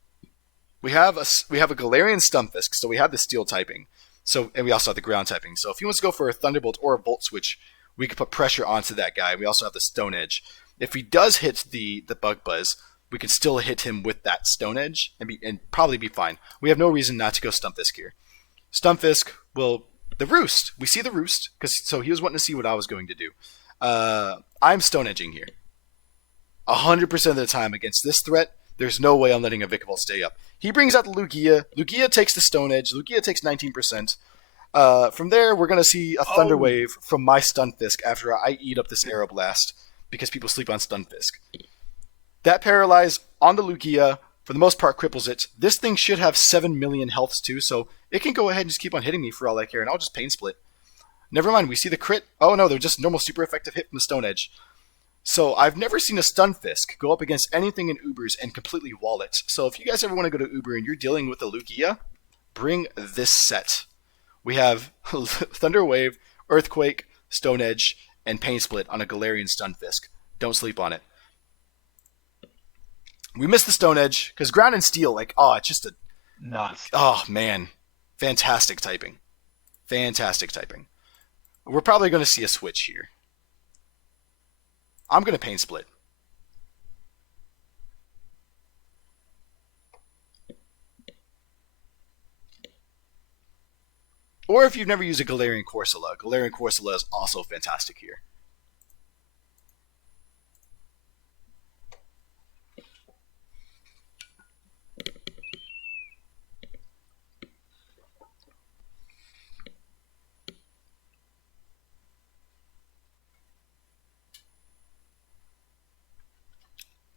We have a Galarian Stunfisk, so we have the Steel typing. So, and we also have the ground typing. So if he wants to go for a Thunderbolt or a Volt Switch, we can put pressure onto that guy. We also have the Stone Edge. If he does hit the Bug Buzz, we can still hit him with that Stone Edge and probably be fine. We have no reason not to go Stunfisk here. Stunfisk will... The Roost. We see the Roost, so he was wanting to see what I was going to do. I'm Stone Edging here. 100% of the time against this threat, there's no way I'm letting a Vikavolt stay up. He brings out the Lugia. Lugia takes the Stone Edge. Lugia takes 19%. From there, we're going to see a Thunder Wave from my Stunfisk after I eat up this Aeroblast because people sleep on Stunfisk. That Paralyze on the Lugia, for the most part, cripples it. This thing should have 7 million healths too, so it can go ahead and just keep on hitting me for all I care, and I'll just Pain Split. Never mind, we see the crit. Oh no, they're just normal super effective hit from the Stone Edge. So I've never seen a Stunfisk go up against anything in Ubers and completely wall it. So if you guys ever want to go to Uber and you're dealing with a Lugia, bring this set. We have Thunder Wave, Earthquake, Stone Edge, and Pain Split on a Galarian Stunfisk. Don't sleep on it. We missed the Stone Edge because Ground and Steel, it's just a... Nuts. Oh, man. Fantastic typing. Fantastic typing. We're probably going to see a switch here. I'm going to Pain Split. Or if you've never used a Galarian Corsola is also fantastic here.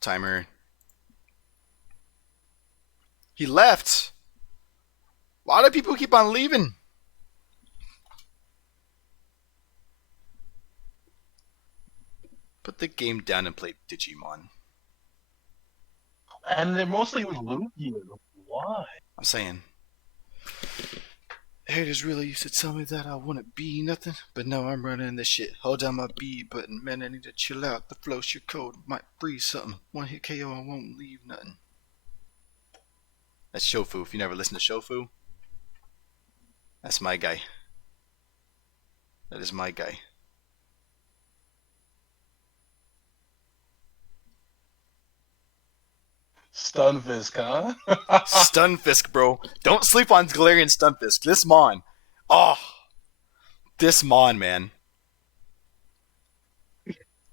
Timer. He left. Why do people keep on leaving? Put the game down and play Digimon. And they're mostly with Lugia. Why? I'm saying. Haters really used to tell me that I wouldn't be nothing, but now I'm running this shit. Hold down my B button, man, I need to chill out. The flow's your code, might freeze something. One hit KO, I won't leave nothing. That's Shofu. If you never listen to Shofu, that's my guy. That is my guy. Stunfisk, huh? Stunfisk, bro. Don't sleep on Galarian Stunfisk. This Mon. Oh. This Mon, man.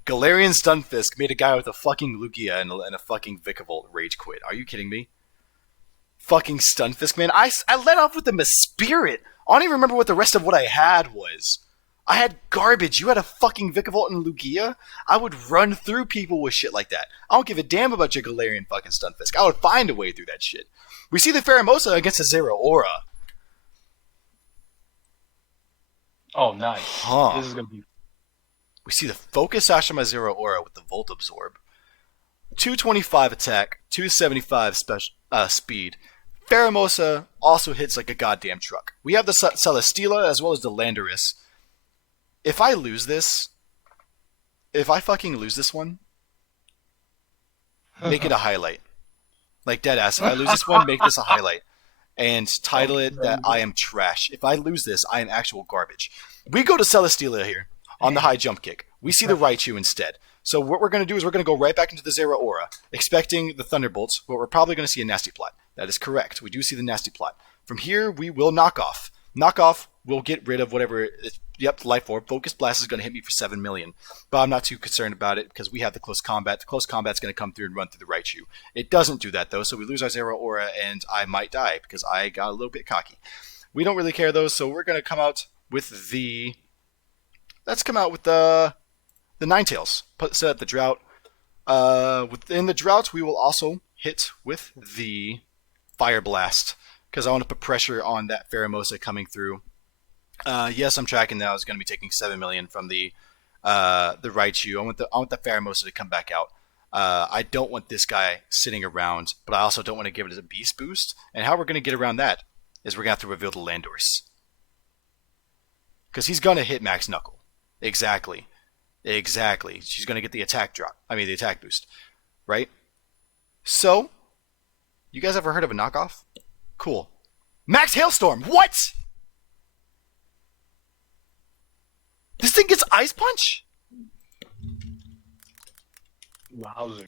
Galarian Stunfisk made a guy with a fucking Lugia and a fucking Vikavolt rage quit. Are you kidding me? Fucking Stunfisk, man. I let off with him a Spirit. I don't even remember what the rest of what I had was. I had garbage. You had a fucking Vikavolt and Lugia? I would run through people with shit like that. I don't give a damn about your Galarian fucking Stunfisk. I would find a way through that shit. We see the Pheromosa against a Zeraora. Oh, nice. Huh. This is going to be... We see the Focus Ashima Zeraora with the Volt Absorb. 225 attack, 275 speed. Pheromosa also hits like a goddamn truck. We have the Celesteela as well as the Landorus. If I lose this, if I fucking lose this one, make it a highlight. Like deadass, if I lose this one, make this a highlight. And title it that I am trash. If I lose this, I am actual garbage. We go to Celesteela here on the high jump kick. We see the Raichu instead. So what we're going to do is we're going to go right back into the Zeraora, expecting the Thunderbolts, but we're probably going to see a Nasty Plot. That is correct. We do see the Nasty Plot. From here, we will knock off. Knock off, we'll get rid of whatever... Yep, Life Orb. Focus Blast is going to hit me for 7 million. But I'm not too concerned about it because we have the Close Combat. The Close Combat's going to come through and run through the Raichu. It doesn't do that, though, so we lose our Zeraora and I might die because I got a little bit cocky. We don't really care, though, so we're going to come out with the... Let's come out with the Ninetales. Set up the Drought. Within the Drought, we will also hit with the Fire Blast because I want to put pressure on that Pheromosa coming through. Yes, I'm tracking that. I was going to be taking 7 million from the Raichu. I want the Pheromosa to come back out. I don't want this guy sitting around, but I also don't want to give it a beast boost. And how we're going to get around that is we're going to have to reveal the Landorus. Because he's going to hit Max Knuckle. Exactly. She's going to get the attack drop. I mean, the attack boost. Right? So, you guys ever heard of a knockoff? Cool. Max Hailstorm! What?! This thing gets Ice Punch? Wowzer.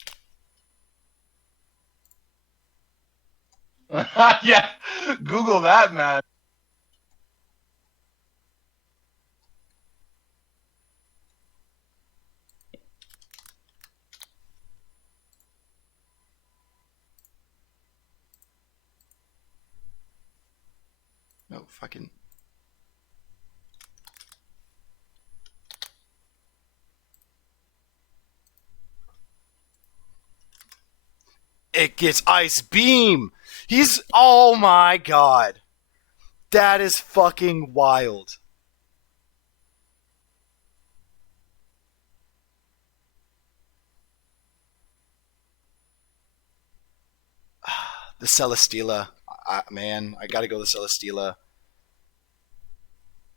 Yeah, Google that, man. No, fucking... It gets Ice Beam. Oh my god. That is fucking wild. The Celesteela. Man, I gotta go the Celesteela.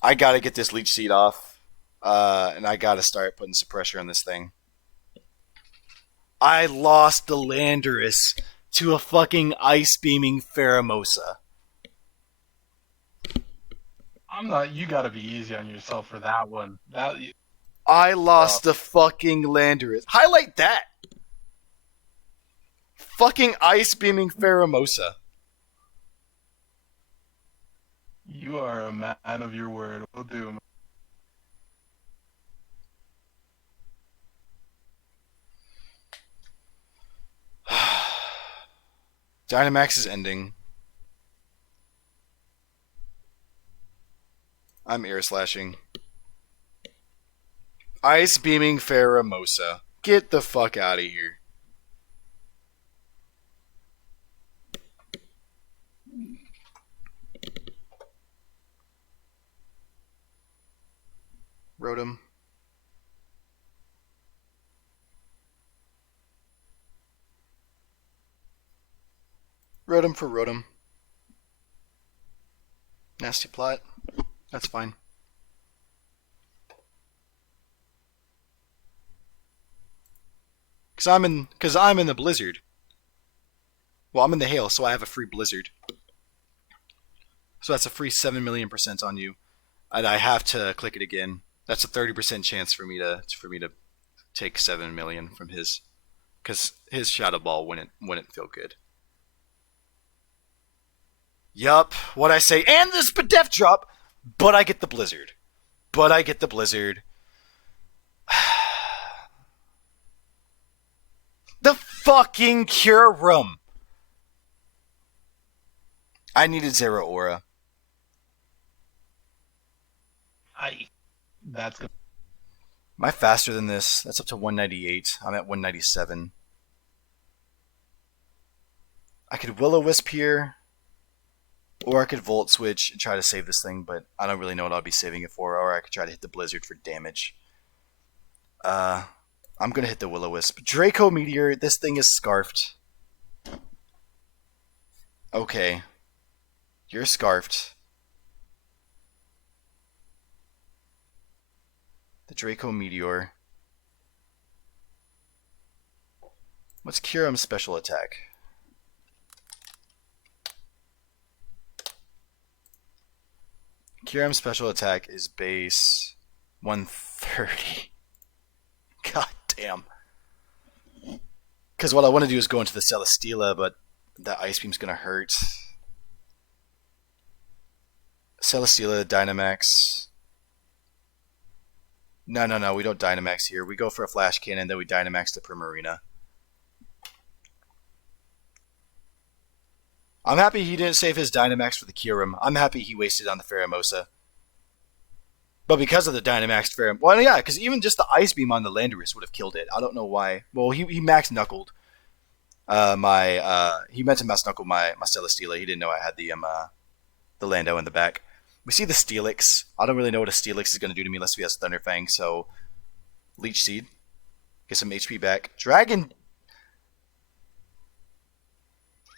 I gotta get this Leech Seed off. And I gotta start putting some pressure on this thing. I lost the Landorus to a fucking Ice Beaming Pheromosa. You gotta be easy on yourself for that one. I lost the fucking Landorus. Highlight that! Fucking Ice Beaming Pheromosa. You are a man of your word. We'll do. Dynamax is ending. I'm air slashing. Ice Beaming Pheromosa. Get the fuck out of here. Rotom. Rotom for Rotom. Nasty plot. That's fine. Cause I'm in the blizzard. Well, I'm in the hail, so I have a free blizzard. So that's a free 7,000,000% on you, and I have to click it again. That's a 30% chance for me to take 7,000,000 from his, cause his Shadow Ball wouldn't feel good. Yup, what I say, and this Spadef drop, but I get the blizzard. The fucking Kyurem. I needed Zero Aura. That's good. Am I faster than this? That's up to 198. I'm at 197. I could Will-O-Wisp here, or I could Volt Switch and try to save this thing, but I don't really know what I'll be saving it for, or I could try to hit the Blizzard for damage. I'm gonna hit the Will-O-Wisp. Draco Meteor, this thing is scarfed. Okay. You're scarfed. The Draco Meteor. What's Kyurem's special attack? Kyurem's special attack is base 130. God damn. Because what I want to do is go into the Celesteela, but that Ice Beam's going to hurt. Celesteela, Dynamax. No, we don't Dynamax here. We go for a Flash Cannon, then we Dynamax the Primarina. I'm happy he didn't save his Dynamax for the Kyurem. I'm happy he wasted on the Pheromosa. But because of the Dynamax Pherom... Well, yeah, because even just the Ice Beam on the Landorus would have killed it. I don't know why. Well, he Max Knuckled he meant to Max Knuckle my Celesteela. He didn't know I had the Lando in the back. We see the Steelix. I don't really know what a Steelix is going to do to me unless he has Thunder Fang, so... Leech Seed. Get some HP back. Dragon...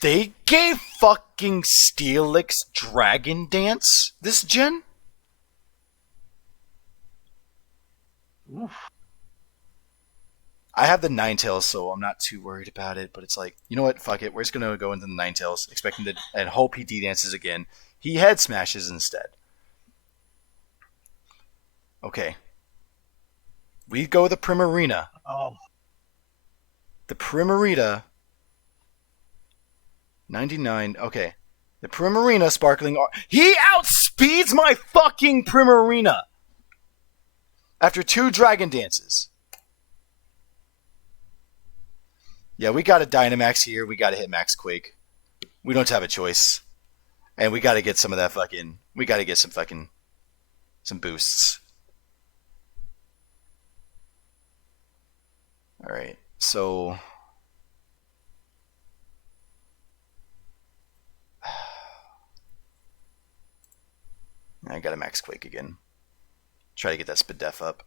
They gave fucking Steelix Dragon Dance this gen? Oof. I have the Ninetales, so I'm not too worried about it, but it's like, you know what, fuck it, we're just gonna go into the Ninetales, expecting to, and hope he D-dances again. He head smashes instead. Okay. We go the Primarina. Oh. The Primarina... 99, okay. The Primarina Sparkling... He outspeeds my fucking Primarina! After 2 Dragon Dances. Yeah, we got a Dynamax here. We got to hit Max Quake. We don't have a choice. And we got to get some of that fucking... We got to get some fucking... Some boosts. Alright, so... I got a Max Quake again. Try to get that Spadef up.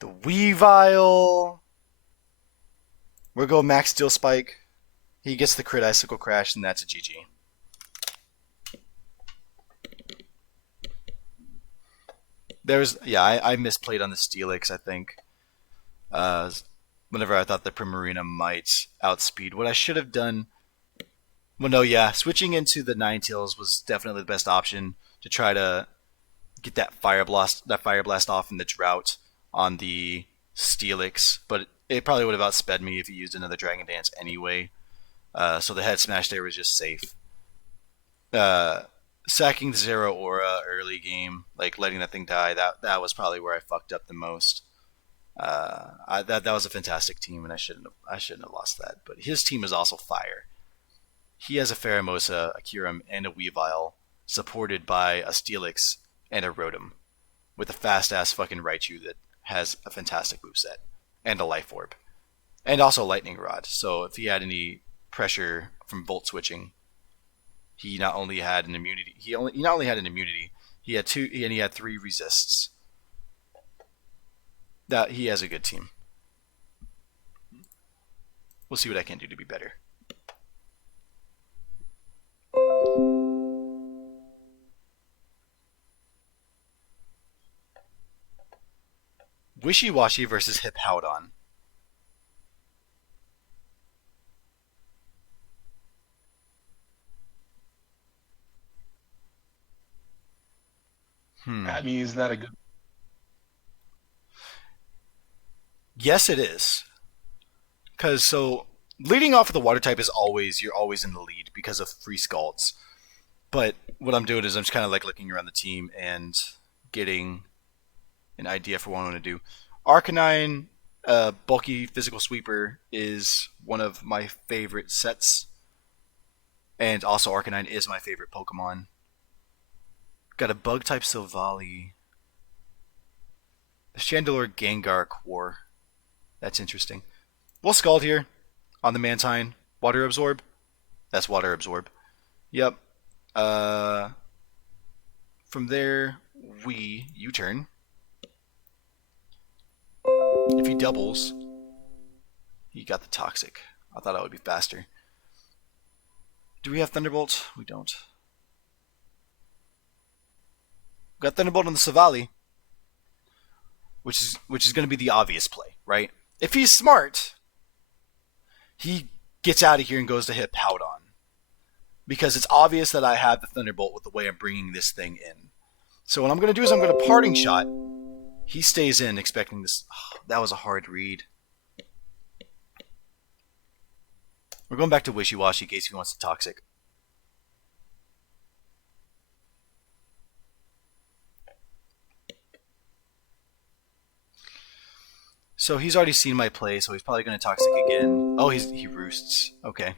The Weavile. We'll go Max Steel Spike. He gets the crit Icicle Crash, and that's a GG. There's, yeah, I misplayed on the Steelix, I think. Whenever I thought the Primarina might outspeed. What I should have done... Well, no, yeah. Switching into the Ninetales was definitely the best option to try to get that Fire Blast off in the Drought on the Steelix. But it probably would have outsped me if he used another Dragon Dance anyway. So the Head Smash there was just safe. Sacking the Zero Aura early game, like letting that thing die, that was probably where I fucked up the most. That was a fantastic team, and I shouldn't have lost that. But his team is also fire. He has a Pheromosa, a Kyurem, and a Weavile, supported by a Steelix and a Rotom, with a fast ass fucking Raichu that has a fantastic moveset and a Life Orb, and also a Lightning Rod. So if he had any pressure from Volt switching. He not only had an immunity. He not only had an immunity. He had two, and he had 3 resists. That he has a good team. We'll see what I can do to be better. Wishy-Washy versus Hippowdon. I mean, isn't that a good? Yes, it is. Because so leading off with the water type is you're always in the lead because of free scalds. But what I'm doing is I'm just kind of like looking around the team and getting an idea for what I want to do. Arcanine, bulky physical sweeper is one of my favorite sets, and also Arcanine is my favorite Pokemon. Got a bug type Silvally. The Chandelure Gengar Core. That's interesting. We'll Scald here on the Mantine. Water Absorb. That's Water Absorb. Yep. From there, we U-turn. If he doubles, he got the Toxic. I thought I would be faster. Do we have Thunderbolt? We don't. We got Thunderbolt on the Silvally, which is going to be the obvious play, right? If he's smart, he gets out of here and goes to Hippowdon. Because it's obvious that I have the Thunderbolt with the way I'm bringing this thing in. So what I'm going to do is I'm going to Parting Shot. He stays in expecting this. Oh, that was a hard read. We're going back to Wishy-Washy in case he wants to Toxic. So he's already seen my play, so he's probably going to Toxic again. Oh, he roosts. Okay.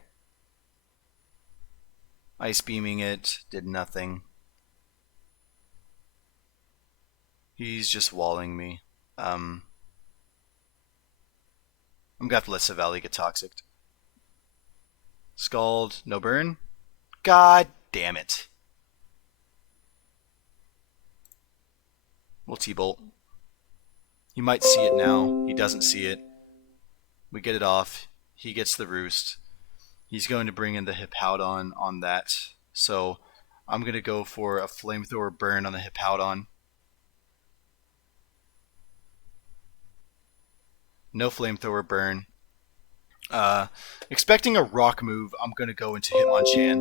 Ice Beaming it. Did nothing. He's just walling me. I'm going to have to let Silvally get Toxic. Scald. No burn. God damn it. We'll T-Bolt. He might see it now. He doesn't see it. We get it off. He gets the roost. He's going to bring in the Hippowdon on that. So I'm going to go for a Flamethrower Burn on the Hippowdon. No Flamethrower Burn. Expecting a rock move, I'm going to go into Hitmonchan.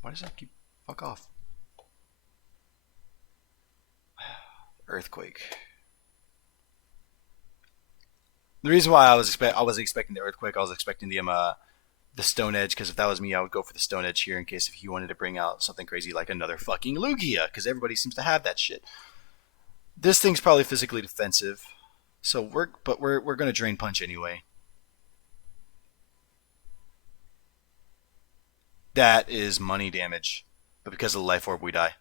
Why does that keep... Fuck off. Earthquake. The reason why I wasn't expecting the Earthquake, I was expecting the Stone Edge, because if that was me, I would go for the Stone Edge here in case if he wanted to bring out something crazy like another fucking Lugia, because everybody seems to have that shit. This thing's probably physically defensive, so we're gonna Drain Punch anyway. That is money damage, but because of the Life Orb, we die.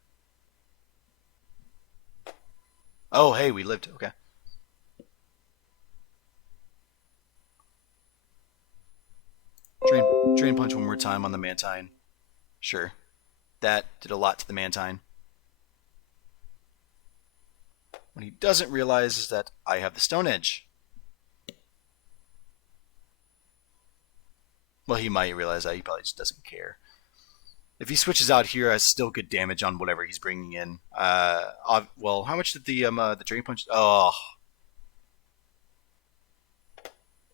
Oh, hey, we lived. Okay. Drain Punch one more time on the Mantine. Sure. That did a lot to the Mantine. What he doesn't realize is that I have the Stone Edge. Well, he might realize that. He probably just doesn't care. If he switches out here, I still good damage on whatever he's bringing in. Well, how much did the Drain Punch... Oh.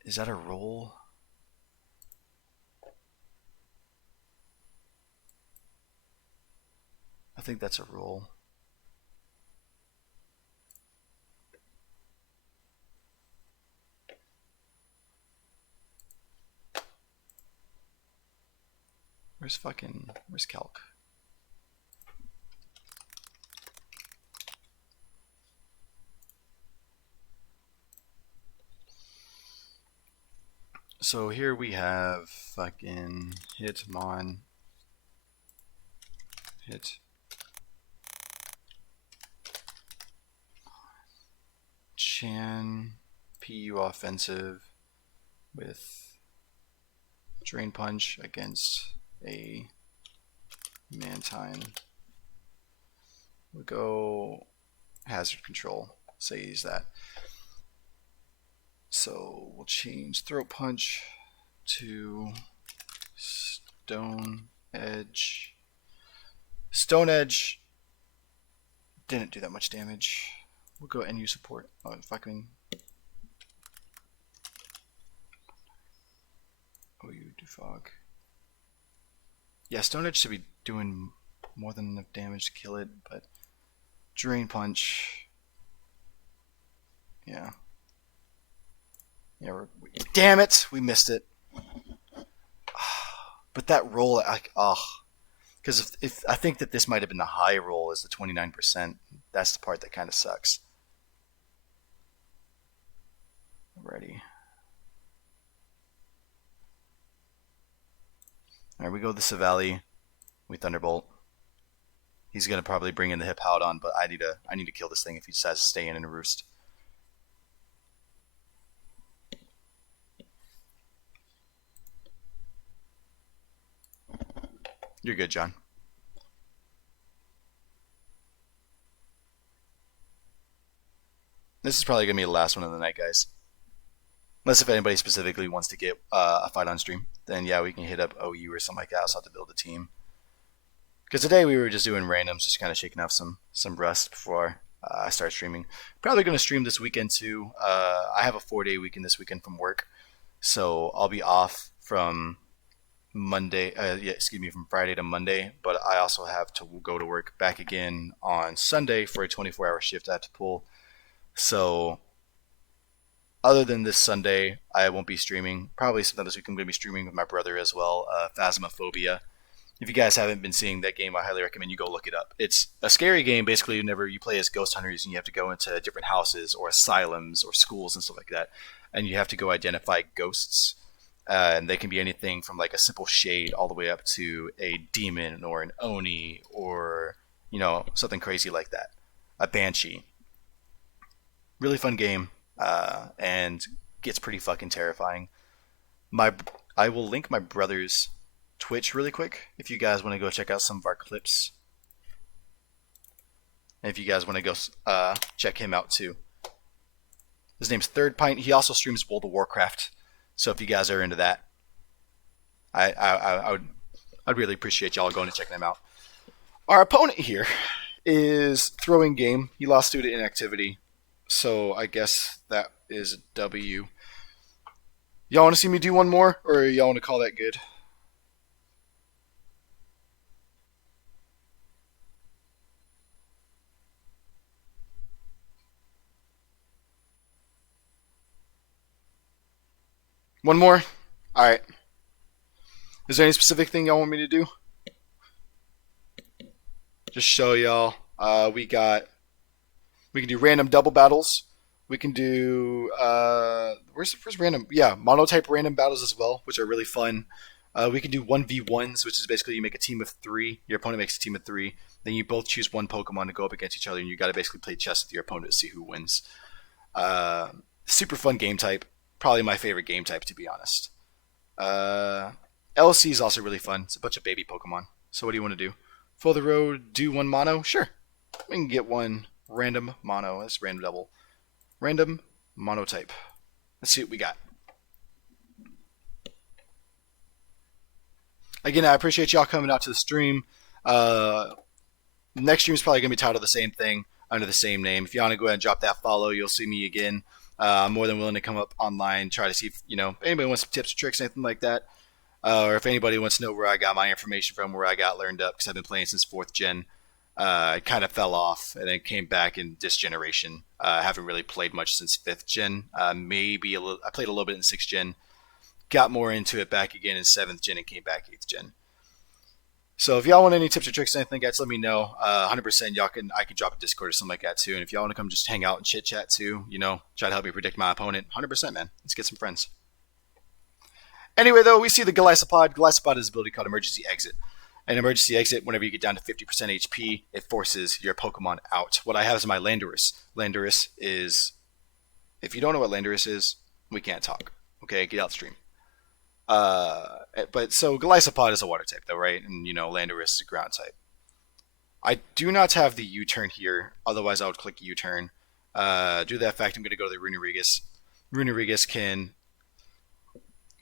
Is that a roll? I think that's a roll. Where's Calc? So here we have fucking Hitmon. Hit. Chan. PU offensive with Drain Punch against a Mantine. We'll go Hazard Control. Say use that. So we'll change Throat Punch to Stone Edge. Stone Edge didn't do that much damage. We'll go NU support. Oh, fucking. OU Defog. Yeah, Stone Edge should be doing more than enough damage to kill it, but Drain Punch. Yeah. Yeah, damn it! We missed it. But that roll, like, because if I think that this might have been the high roll as the 29%. That's the part that kind of sucks. Ready. Alright, we go the Savali. We Thunderbolt. He's gonna probably bring in the Hippowdon, but I need to kill this thing if he decides to stay in and roost. You're good, John. This is probably going to be the last one of the night, guys. Unless if anybody specifically wants to get a fight on stream, then yeah, we can hit up OU or something like that. I'll have to build a team. Because today we were just doing randoms, just kind of shaking off some rust before I start streaming. Probably going to stream this weekend too. I have a 4-day weekend this weekend from work. So I'll be off from Monday, from Friday to Monday, but I also have to go to work back again on Sunday for a 24-hour shift I have to pull. So other than this Sunday, I won't be streaming. Probably sometime this week I'm going to be streaming with my brother as well, Phasmophobia. If you guys haven't been seeing that game, I highly recommend you go look it up. It's a scary game. Basically, whenever you play as ghost hunters and you have to go into different houses or asylums or schools and stuff like that, and you have to go identify ghosts. And they can be anything from like a simple shade all the way up to a demon or an oni or, you know, something crazy like that. A banshee. Really fun game, and gets pretty fucking terrifying. I will link my brother's Twitch really quick if you guys want to go check out some of our clips. And if you guys want to go check him out too. His name's Third Pint. He also streams World of Warcraft. So if you guys are into that, I'd really appreciate y'all going and checking them out. Our opponent here is throwing game. He lost due to inactivity. So I guess that is a W. Y'all want to see me do one more, or y'all want to call that good? One more? Alright. Is there any specific thing y'all want me to do? Just show y'all. We can do random double battles. We can do where's random? Yeah, monotype random battles as well, which are really fun. We can do 1v1s, which is basically you make a team of 3. Your opponent makes a team of 3. Then you both choose one Pokemon to go up against each other, and you got to basically play chess with your opponent to see who wins. Super fun game type. Probably my favorite game type, to be honest. LC is also really fun. It's a bunch of baby Pokemon. So what do you want to do? For the road, do one mono? Sure. We can get one random mono. That's random double. Random monotype. Let's see what we got. Again, I appreciate y'all coming out to the stream. Next stream is probably going to be titled the same thing under the same name. If you want to go ahead and drop that follow, you'll see me again. I'm more than willing to come up online, try to see if anybody wants some tips or tricks, anything like that. Or if anybody wants to know where I got my information from, where I got learned up, because I've been playing since 4th gen. I kind of fell off and then came back in this generation. I haven't really played much since 5th gen. Maybe a little. I played a little bit in 6th gen. Got more into it back again in 7th gen and came back 8th gen. So if y'all want any tips or tricks or anything, guys, let me know. 100% I can drop a Discord or something like that too. And if y'all want to come just hang out and chit chat too, try to help me predict my opponent, 100%, man. Let's get some friends. Anyway, though, we see the Golisopod. Golisopod is ability called Emergency Exit. An emergency exit, whenever you get down to 50% HP, it forces your Pokemon out. What I have is my Landorus. Landorus is, if you don't know what Landorus is, we can't talk. Okay, get out the stream. But so Golisopod is a water type, though, right? And Landorus is a ground type. I do not have the U-turn here. Otherwise, I would click U-turn. Due to that fact, I'm going to go to the Runerigus. Runerigus can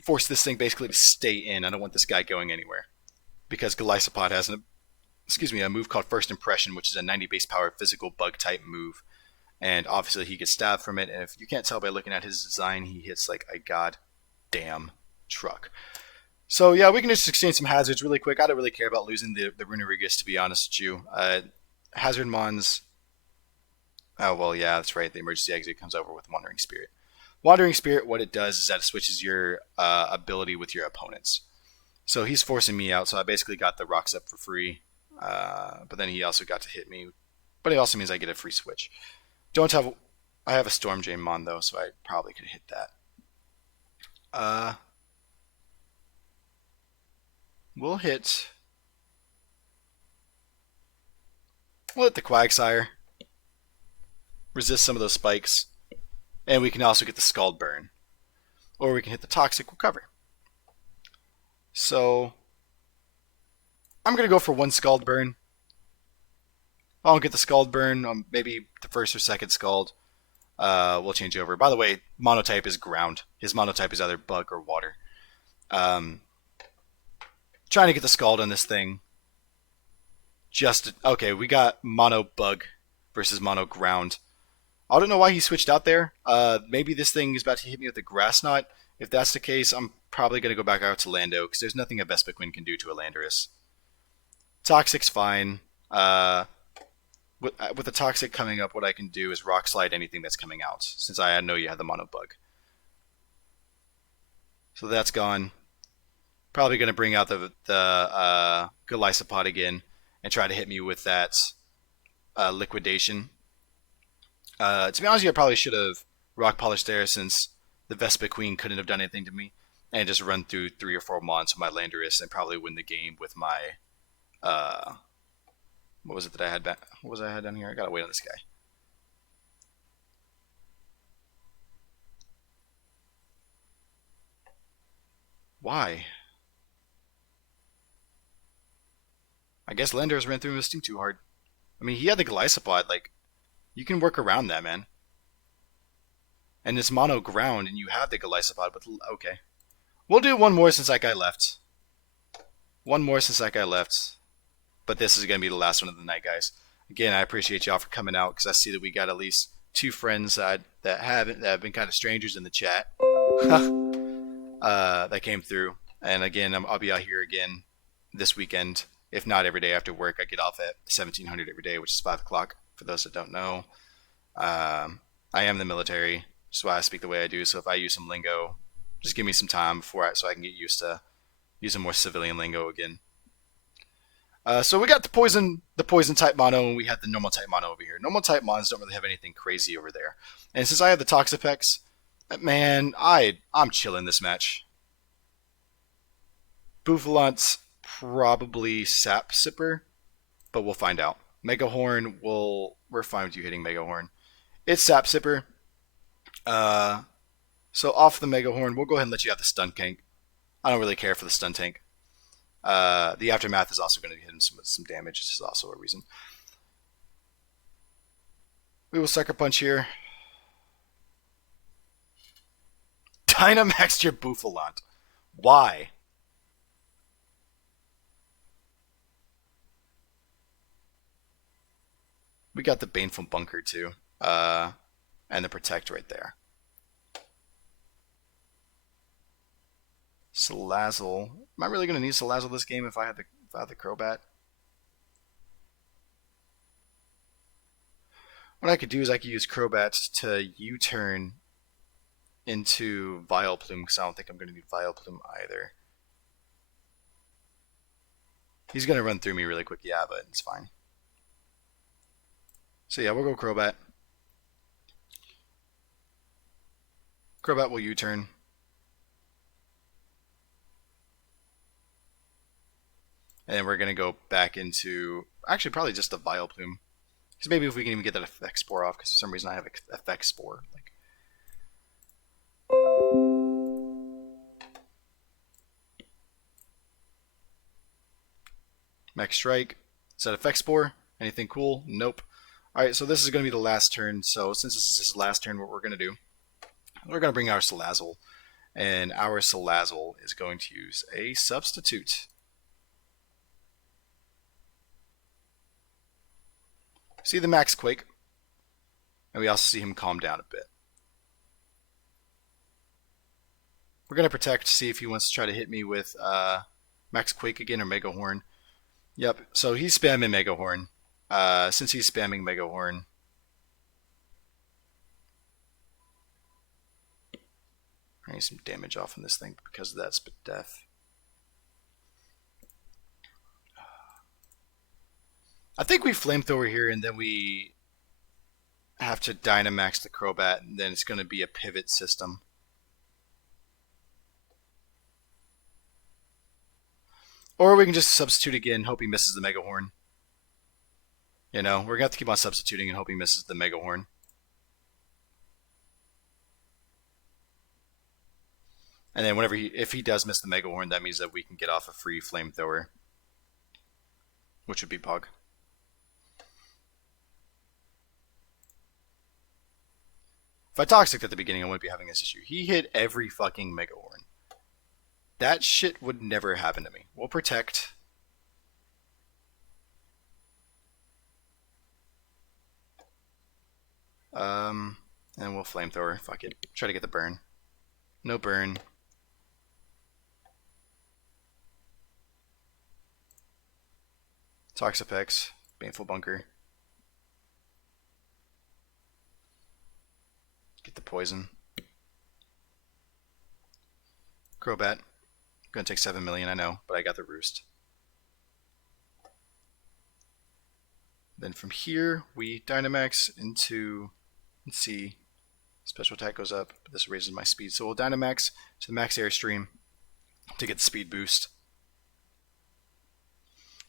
force this thing basically to stay in. I don't want this guy going anywhere because Golisopod has a move called First Impression, which is a 90 base power physical bug type move. And obviously he gets stabbed from it. And if you can't tell by looking at his design, he hits like a goddamn truck. So yeah, we can just exchange some hazards really quick. I don't really care about losing the Runerigus, to be honest with you. Hazard Mons. Oh well, yeah, that's right. The emergency exit comes over with Wandering Spirit. Wandering Spirit, what it does is that it switches your ability with your opponents. So he's forcing me out, so I basically got the rocks up for free. But then he also got to hit me. But it also means I get a free switch. I have a Storm Drain Mon though, so I probably could hit that. We'll hit the Quagsire. Resist some of those spikes. And we can also get the Scald Burn. Or we can hit the Toxic Recover. So I'm going to go for one Scald Burn. If I don't get the Scald Burn, maybe the first or second Scald, we'll change over. By the way, Monotype is ground. His Monotype is either Bug or Water. Trying to get the Scald on this thing. Okay, we got Mono Bug versus Mono Ground. I don't know why he switched out there. Maybe this thing is about to hit me with a Grass Knot. If that's the case, I'm probably going to go back out to Lando, because there's nothing a Vespiquen can do to a Landorus. Toxic's fine. With the Toxic coming up, what I can do is Rock Slide anything that's coming out, since I know you have the Mono Bug. So that's gone. Probably going to bring out the Golisopod again and try to hit me with that Liquidation. To be honest with you, I probably should have Rock Polished there, since the Vespiquen couldn't have done anything to me, and just run through 3 or 4 Mons with my Landorus and probably win the game with my what was it that I had back? What was I had down here? I gotta wait on this guy. Why? I guess Landorus ran through his team too hard. I mean, he had the Golisopod. Like, you can work around that, man. And it's mono ground, and you have the Golisopod. But okay, we'll do one more since that guy left. One more since that guy left. But this is gonna be the last one of the night, guys. Again, I appreciate y'all for coming out, because I see that we got at least 2 friends that have been kind of strangers in the chat that came through. And again, I'll be out here again this weekend. If not every day after work, I get off at 1700 every day, which is 5 o'clock. For those that don't know, I am the military, which is why I speak the way I do. So if I use some lingo, just give me some time so I can get used to using more civilian lingo again. So we got the poison type mono, and we had the normal type mono over here. Normal type monos don't really have anything crazy over there. And since I have the Toxapex, man, I'm chilling this match. Bouffalant's probably Sap Sipper, but we'll find out. Megahorn, we're fine with you hitting Megahorn. It's Sap Sipper. So off the Megahorn, we'll go ahead and let you have the Stun Tank. I don't really care for the Stun Tank. The Aftermath is also going to hit him with some damage. This is also a reason. We will Sucker Punch here. Dynamax your Bouffalant. Why? We got the Baneful Bunker too. And the Protect right there. Salazzle. Am I really going to need Salazzle this game if I have the Crobat? What I could do is I could use Crobat to U-turn into Vileplume, because I don't think I'm going to need Vileplume either. He's going to run through me really quick, yeah, but it's fine. So yeah, we'll go Crobat. Crobat will U-turn. And then we're going to go back into, actually probably just the Vileplume. Because maybe if we can even get that Effect Spore off, because for some reason I have Effect Spore. Like, Max Strike. Is that Effect Spore? Anything cool? Nope. Alright, so this is going to be the last turn. So since this is his last turn, what we're going to do, we're going to bring our Salazzle. And our Salazzle is going to use a Substitute. See the Max Quake. And we also see him calm down a bit. We're going to Protect, see if he wants to try to hit me with Max Quake again or Mega Horn. Yep, so he's spamming Mega Horn. Since he's spamming Mega Horn, I need some damage off on this thing because of that Spit Death. I think we Flamethrower here and then we have to Dynamax the Crobat and then it's going to be a pivot system. Or we can just substitute again, hope he misses the Mega Horn. You know, we're going to have to keep on substituting and hope he misses the Mega Horn. And then if he does miss the Mega Horn, that means that we can get off a free Flamethrower. Which would be Pog. If I Toxic at the beginning, I wouldn't be having this issue. He hit every fucking Mega Horn. That shit would never happen to me. We'll Protect. And we'll Flamethrower. Fuck it. Try to get the burn. No burn. Toxapex. Baneful Bunker. Get the poison. Crobat. Gonna take 7 million, I know, but I got the Roost. Then from here, we Dynamax into, let's see, special attack goes up, but this raises my speed. So we'll Dynamax to the max airstream to get the speed boost.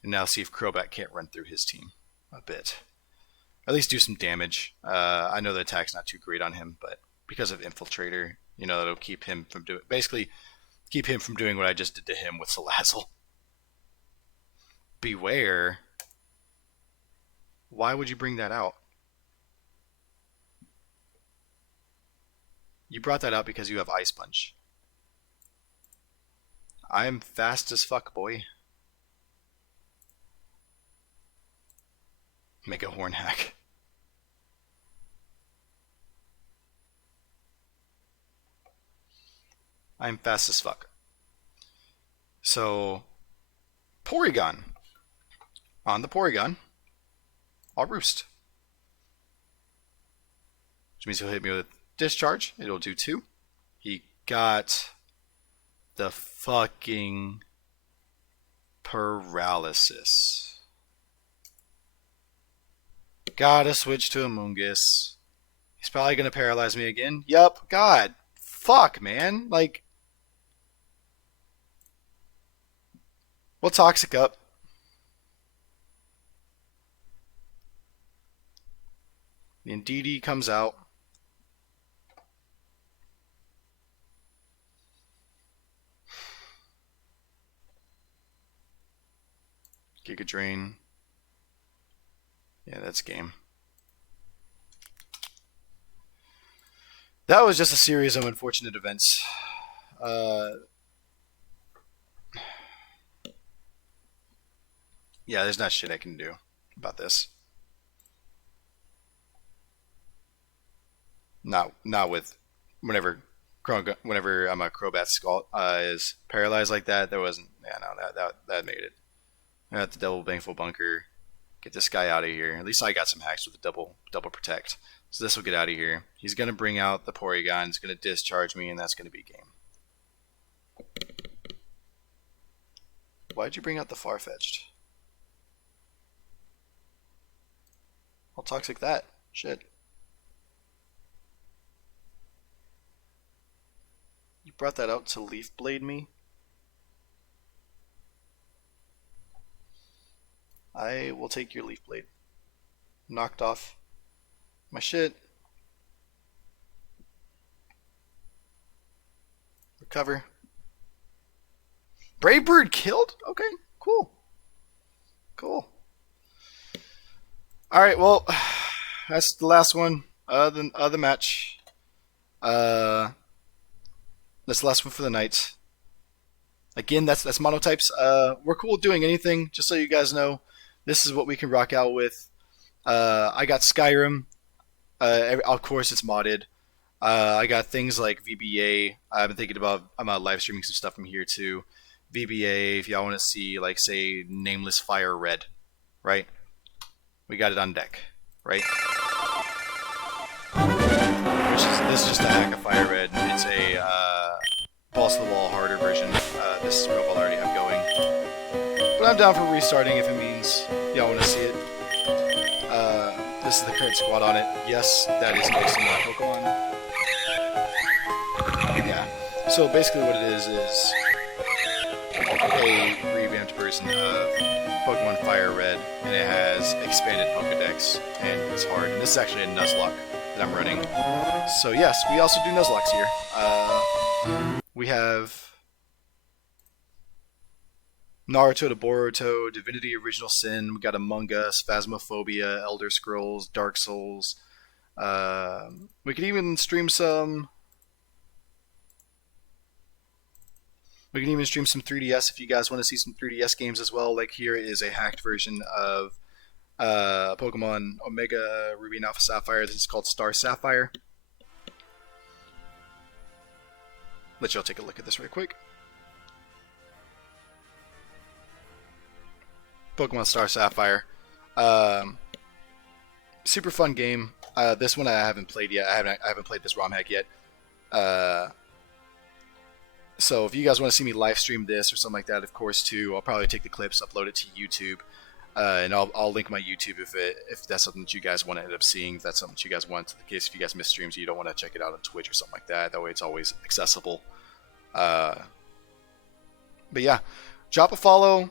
And now see if Crobat can't run through his team a bit. At least do some damage. I know the attack's not too great on him, but because of Infiltrator, you know, it'll keep him from doing, basically keep him from doing what I just did to him with Salazzle. Beware. Why would you bring that out? You brought that out because you have Ice Punch. I'm fast as fuck, boy. Mega Horn Hack. I'm fast as fuck. So, Porygon. On the Porygon, I'll Roost. Which means he'll hit me with Discharge. It'll do 2. He got the fucking Paralysis. Gotta switch to Amoonguss. He's probably gonna paralyze me again. Yup, God. Fuck, man. Like, we'll Toxic up. The Indeedee comes out. Giga Drain. Yeah, that's game. That was just a series of unfortunate events. Yeah, there's not shit I can do about this. Not with whenever I'm a Crobat Skull is paralyzed like that. There wasn't. Yeah, no, that made it. I got the double Baneful Bunker. Get this guy out of here. At least I got some hacks with the double Protect. So this will get out of here. He's gonna bring out the Porygon. He's gonna discharge me, and that's gonna be game. Why'd you bring out the Farfetch'd? I'll Toxic that. Shit. You brought that out to Leaf Blade me? I will take your Leaf Blade. Knocked off my shit. Recover. Brave Bird killed? Okay, cool. Cool. All right, well, that's the last one of the match. Uh, that's the last one for the night. Again, that's monotypes. We're cool with doing anything. Just so you guys know, this is what we can rock out with. I got Skyrim. Of course, it's modded. I got things like VBA. I've been thinking about live streaming some stuff from here too. VBA, if y'all want to see, like, say, Nameless Fire Red, right? We got it on deck, right? This is just a hack of Fire Red. It's a balls to the wall harder version. This is profile I already have going, but I'm down for restarting if it means y'all want to see it. This is the current squad on it. Yes, that is based on my Pokemon. Yeah. So basically, what it is a revamped version of Pokemon Fire Red, and it has expanded Pokedex, and it's hard. And this is actually a Nuzlocke that I'm running. So yes, we also do Nuzlocks here. We have Naruto to Boruto, Divinity Original Sin, we got Among Us, Phasmophobia, Elder Scrolls, Dark Souls. We could even stream some... We can even stream some 3DS if you guys want to see some 3DS games as well. Like, here is a hacked version of Pokemon Omega Ruby and Alpha Sapphire. This is called Star Sapphire. Let y'all take a look at this right quick. Pokemon Star Sapphire. Super fun game. This one I haven't played yet. I haven't played this ROM hack yet. So if you guys want to see me live stream this or something like that, of course, too, I'll probably take the clips, upload it to YouTube, and I'll link my YouTube if that's something that you guys want to end up seeing. If that's something that you guys want, in case if you guys miss streams, you don't want to check it out on Twitch or something like that. That way, it's always accessible. But yeah, drop a follow,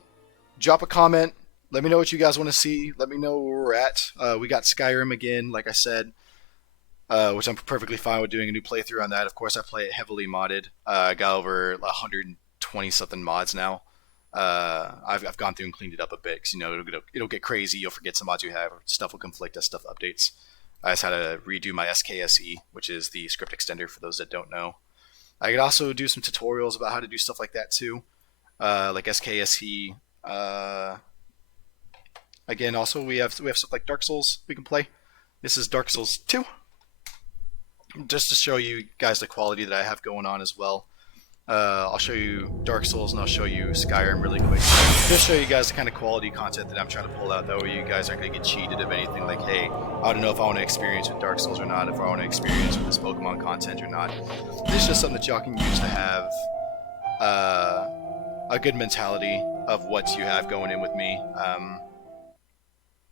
drop a comment. Let me know what you guys want to see. Let me know where we're at. We got Skyrim again, like I said. Which I'm perfectly fine with doing a new playthrough on that. Of course, I play it heavily modded. I got over 120 something mods now. I've gone through and cleaned it up a bit because, you know, it'll get crazy. You'll forget some mods you have. Or stuff will conflict as stuff updates. I just had to redo my SKSE, which is the script extender for those that don't know. I could also do some tutorials about how to do stuff like that too, like SKSE. Again, also we have stuff like Dark Souls we can play. This is Dark Souls 2. Just to show you guys the quality that I have going on as well. I'll show you Dark Souls and I'll show you Skyrim really quick. Just show you guys the kind of quality content that I'm trying to pull out. That way you guys aren't going to get cheated of anything like, hey, I don't know if I want to experience with Dark Souls or not, if I want to experience with this Pokemon content or not. This is just something that y'all can use to have a good mentality of what you have going in with me.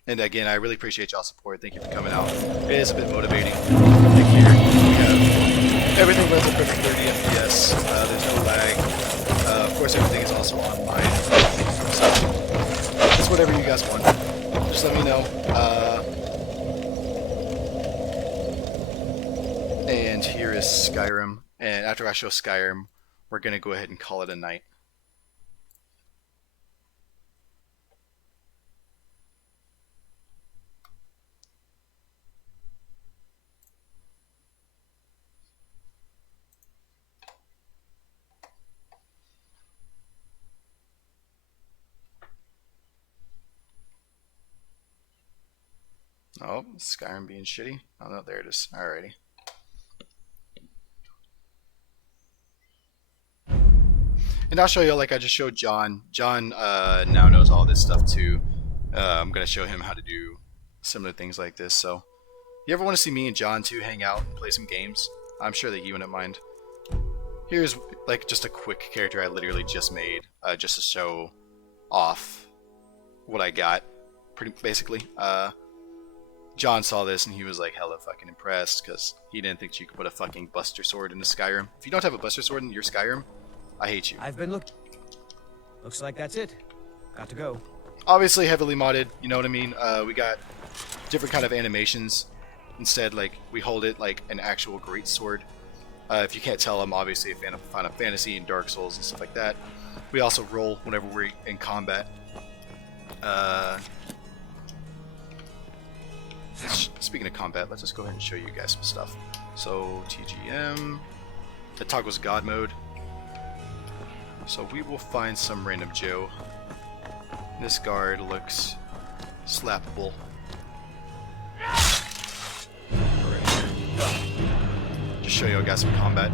And again, I really appreciate y'all's support. Thank you for coming out. It is a bit motivating. Like here, we have everything runs at perfect 30 FPS. There's no lag. Of course, everything is also online. So it's whatever you guys want. Just let me know. And here is Skyrim. And after I show Skyrim, we're gonna go ahead and call it a night. Oh, Skyrim being shitty. Oh no, there it is. Alrighty. And I'll show you, like I just showed John. John now knows all this stuff too. I'm gonna show him how to do similar things like this. So, you ever want to see me and John too hang out and play some games? I'm sure that he wouldn't mind. Here's like just a quick character I literally just made, just to show off what I got. Pretty basically. John saw this and he was like hella fucking impressed because he didn't think you could put a fucking Buster Sword into Skyrim. If you don't have a Buster Sword in your Skyrim, I hate you. I've been looks like that's it. Got to go. Obviously heavily modded, you know what I mean? We got different kind of animations. Instead, like, we hold it like an actual great sword. If you can't tell, I'm obviously a fan of Final Fantasy and Dark Souls and stuff like that. We also roll whenever we're in combat. Uh, speaking of combat, let's just go ahead and show you guys some stuff. So TGM, it toggles God mode. So we will find some random Joe. This guard looks slappable. Just show you guys some combat.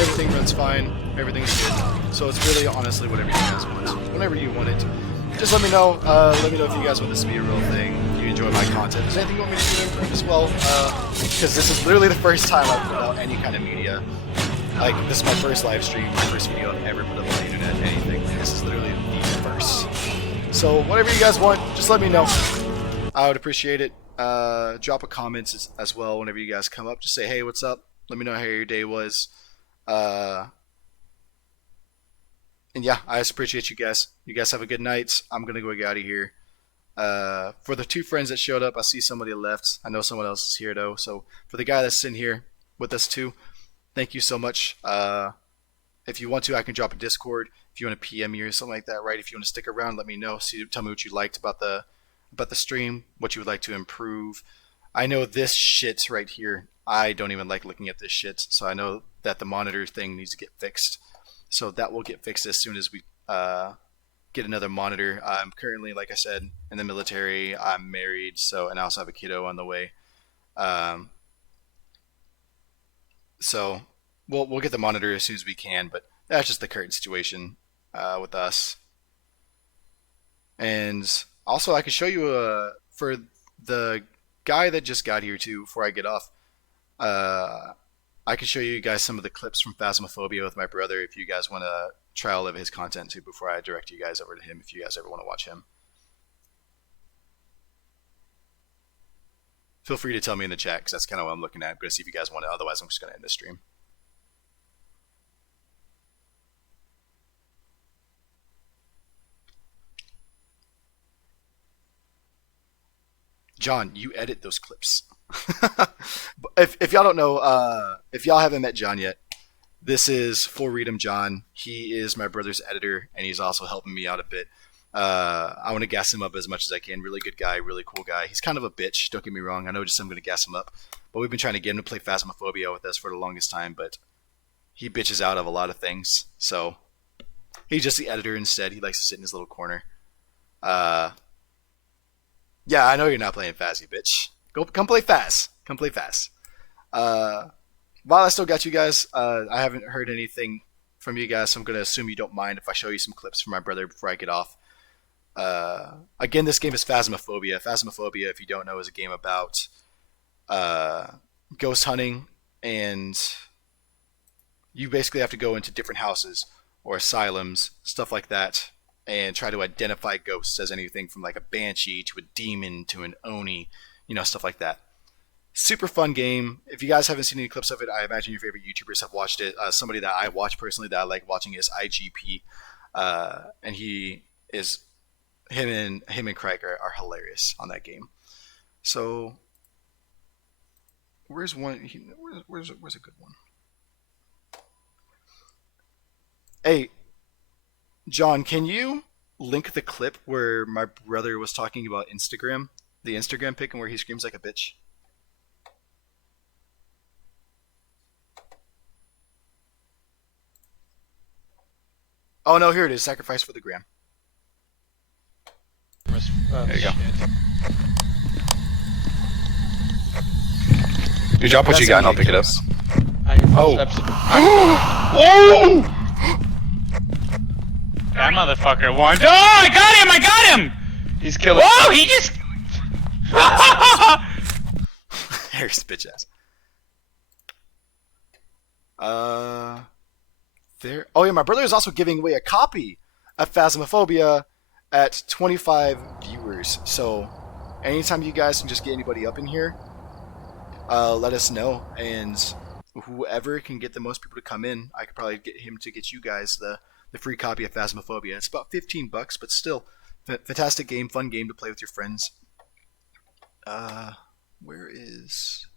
Everything runs fine, everything's good. So it's really honestly whatever you guys want. Whenever you want it. Just let me know. Let me know if you guys want this to be a real thing. If you enjoy my content. If there's anything you want me to do different as well. Because this is literally the first time I've put out any kind of media. Like, this is my first live stream, my first video I've ever put up on the internet, anything. This is literally the first. So, whatever you guys want, just let me know. I would appreciate it. Drop a comment as well whenever you guys come up. Just say, hey, what's up? Let me know how your day was. And yeah, I just appreciate you guys. You guys have a good night. I'm going to go get out of here. For the 2 friends that showed up, I see somebody left. I know someone else is here, though. So, for the guy that's sitting here with us, too, thank you so much. If you want to, I can drop a Discord. If you want to PM me or something like that, right? If you want to stick around, let me know. Tell me what you liked about the stream, what you would like to improve. I know this shit right here. I don't even like looking at this shit. So I know that the monitor thing needs to get fixed. So that will get fixed as soon as we get another monitor. I'm currently, like I said, in the military. I'm married, and I also have a kiddo on the way. So we'll get the monitor as soon as we can, but that's just the current situation with us. And also, I can show you for the guy that just got here too. Before I get off, I can show you guys some of the clips from Phasmophobia with my brother if you guys want to try all of his content too. Before I direct you guys over to him, if you guys ever want to watch him. Feel free to tell me in the chat, because that's kind of what I'm looking at. I'm going to see if you guys want it. Otherwise, I'm just going to end the stream. John, you edit those clips. if y'all don't know, if y'all haven't met John yet, this is Full Read'em John. He is my brother's editor, and he's also helping me out a bit. I want to gas him up as much as I can. Really good guy, really cool guy. He's kind of a bitch, don't get me wrong. I know I'm going to gas him up. But we've been trying to get him to play Phasmophobia with us for the longest time, but he bitches out of a lot of things. So he's just the editor instead. He likes to sit in his little corner. Yeah, I know you're not playing Phaz, you bitch. Come play Phaz. Come play Phaz. While I still got you guys, I haven't heard anything from you guys, so I'm going to assume you don't mind if I show you some clips from my brother before I get off. Again, this game is Phasmophobia. Phasmophobia, if you don't know, is a game about ghost hunting, and you basically have to go into different houses or asylums, stuff like that, and try to identify ghosts as anything from like a banshee to a demon to an oni, stuff like that. Super fun game. If you guys haven't seen any clips of it, I imagine your favorite YouTubers have watched it. Somebody that I watch personally that I like watching is IGP, and him and Craig are hilarious on that game. So where's one? Where's a good one? Hey, John, can you link the clip where my brother was talking about Instagram, the Instagram pic, and where he screams like a bitch? Oh no, here it is. Sacrifice for the gram. There you go. You drop what you got and I'll pick it up. Oh! Oh! That motherfucker won. Oh, I got him! He's killing. Whoa, he just... There's bitch ass. There. Oh yeah, my brother is also giving away a copy of Phasmophobia at 25 viewers. So anytime you guys can just get anybody up in here, let us know, and whoever can get the most people to come in, I could probably get him to get you guys the free copy of Phasmophobia. It's about $15, but still, fantastic game, fun game to play with your friends. Where is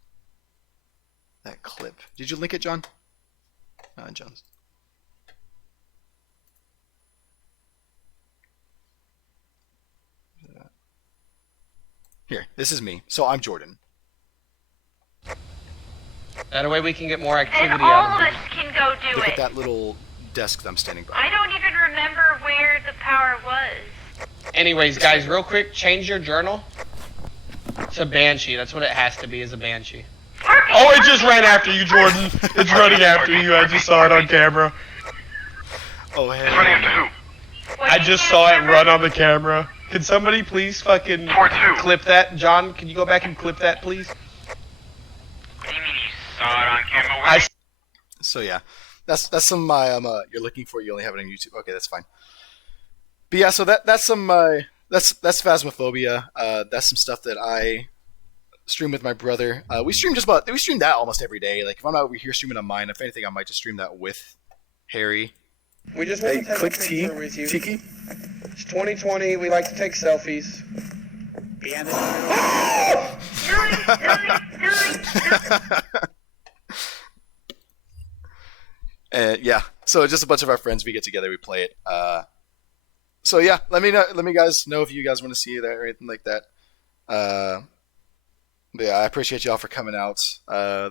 that clip. Did you link it, John? John's. Here, this is me. So I'm Jordan. That way we can get more And activity all out of of us it. can go do Look it. at that little desk that I'm standing by. I don't even remember where the power was. Anyways, guys, real quick, change your journal to Banshee. That's what it has to be, is a Banshee. Oh, it just ran after you, Jordan. It's running after you. I just saw it on camera. Oh, hey. It's running after who? I just saw it run on the camera. Can somebody please fucking Towards who? clip that? John, can you go back and clip that, please? What do you mean you saw it on camera? Where I So yeah, that's some of my you're looking for. You only have it on YouTube. Okay, that's fine. But yeah, so that's some that's Phasmophobia. That's some stuff that I stream with my brother. We stream that almost every day. Like if I'm not over here streaming on mine, if anything, I might just stream that with Harry. We just want to take a picture with you. Tiki. It's 2020. We like to take selfies. And yeah, so just a bunch of our friends, we get together, we play it. So yeah, let me guys know if you guys want to see that or anything like that. But yeah, I appreciate y'all for coming out.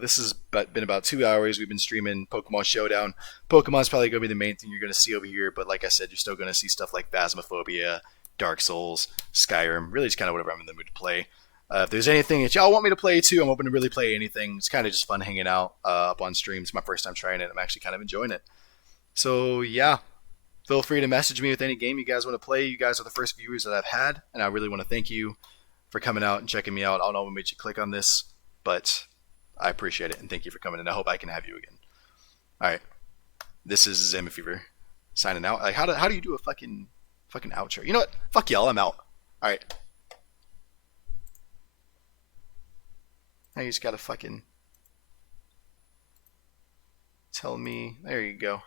This has been about 2 hours. We've been streaming Pokemon Showdown. Pokemon's probably going to be the main thing you're going to see over here, but like I said, you're still going to see stuff like Phasmophobia, Dark Souls, Skyrim, really just kind of whatever I'm in the mood to play. If there's anything that y'all want me to play too, I'm open to really play anything. It's kind of just fun hanging out up on streams. My first time trying it. I'm actually kind of enjoying it. So yeah, feel free to message me with any game you guys want to play. You guys are the first viewers that I've had, and I really want to thank you for coming out and checking me out. I don't know what made you click on this, but I appreciate it, and thank you for coming, and I hope I can have you again. All right, this is Zama Fever signing out. Like, how do you do a fucking outro? You know what? Fuck y'all, I'm out. All right. Now you just gotta fucking tell me. There you go.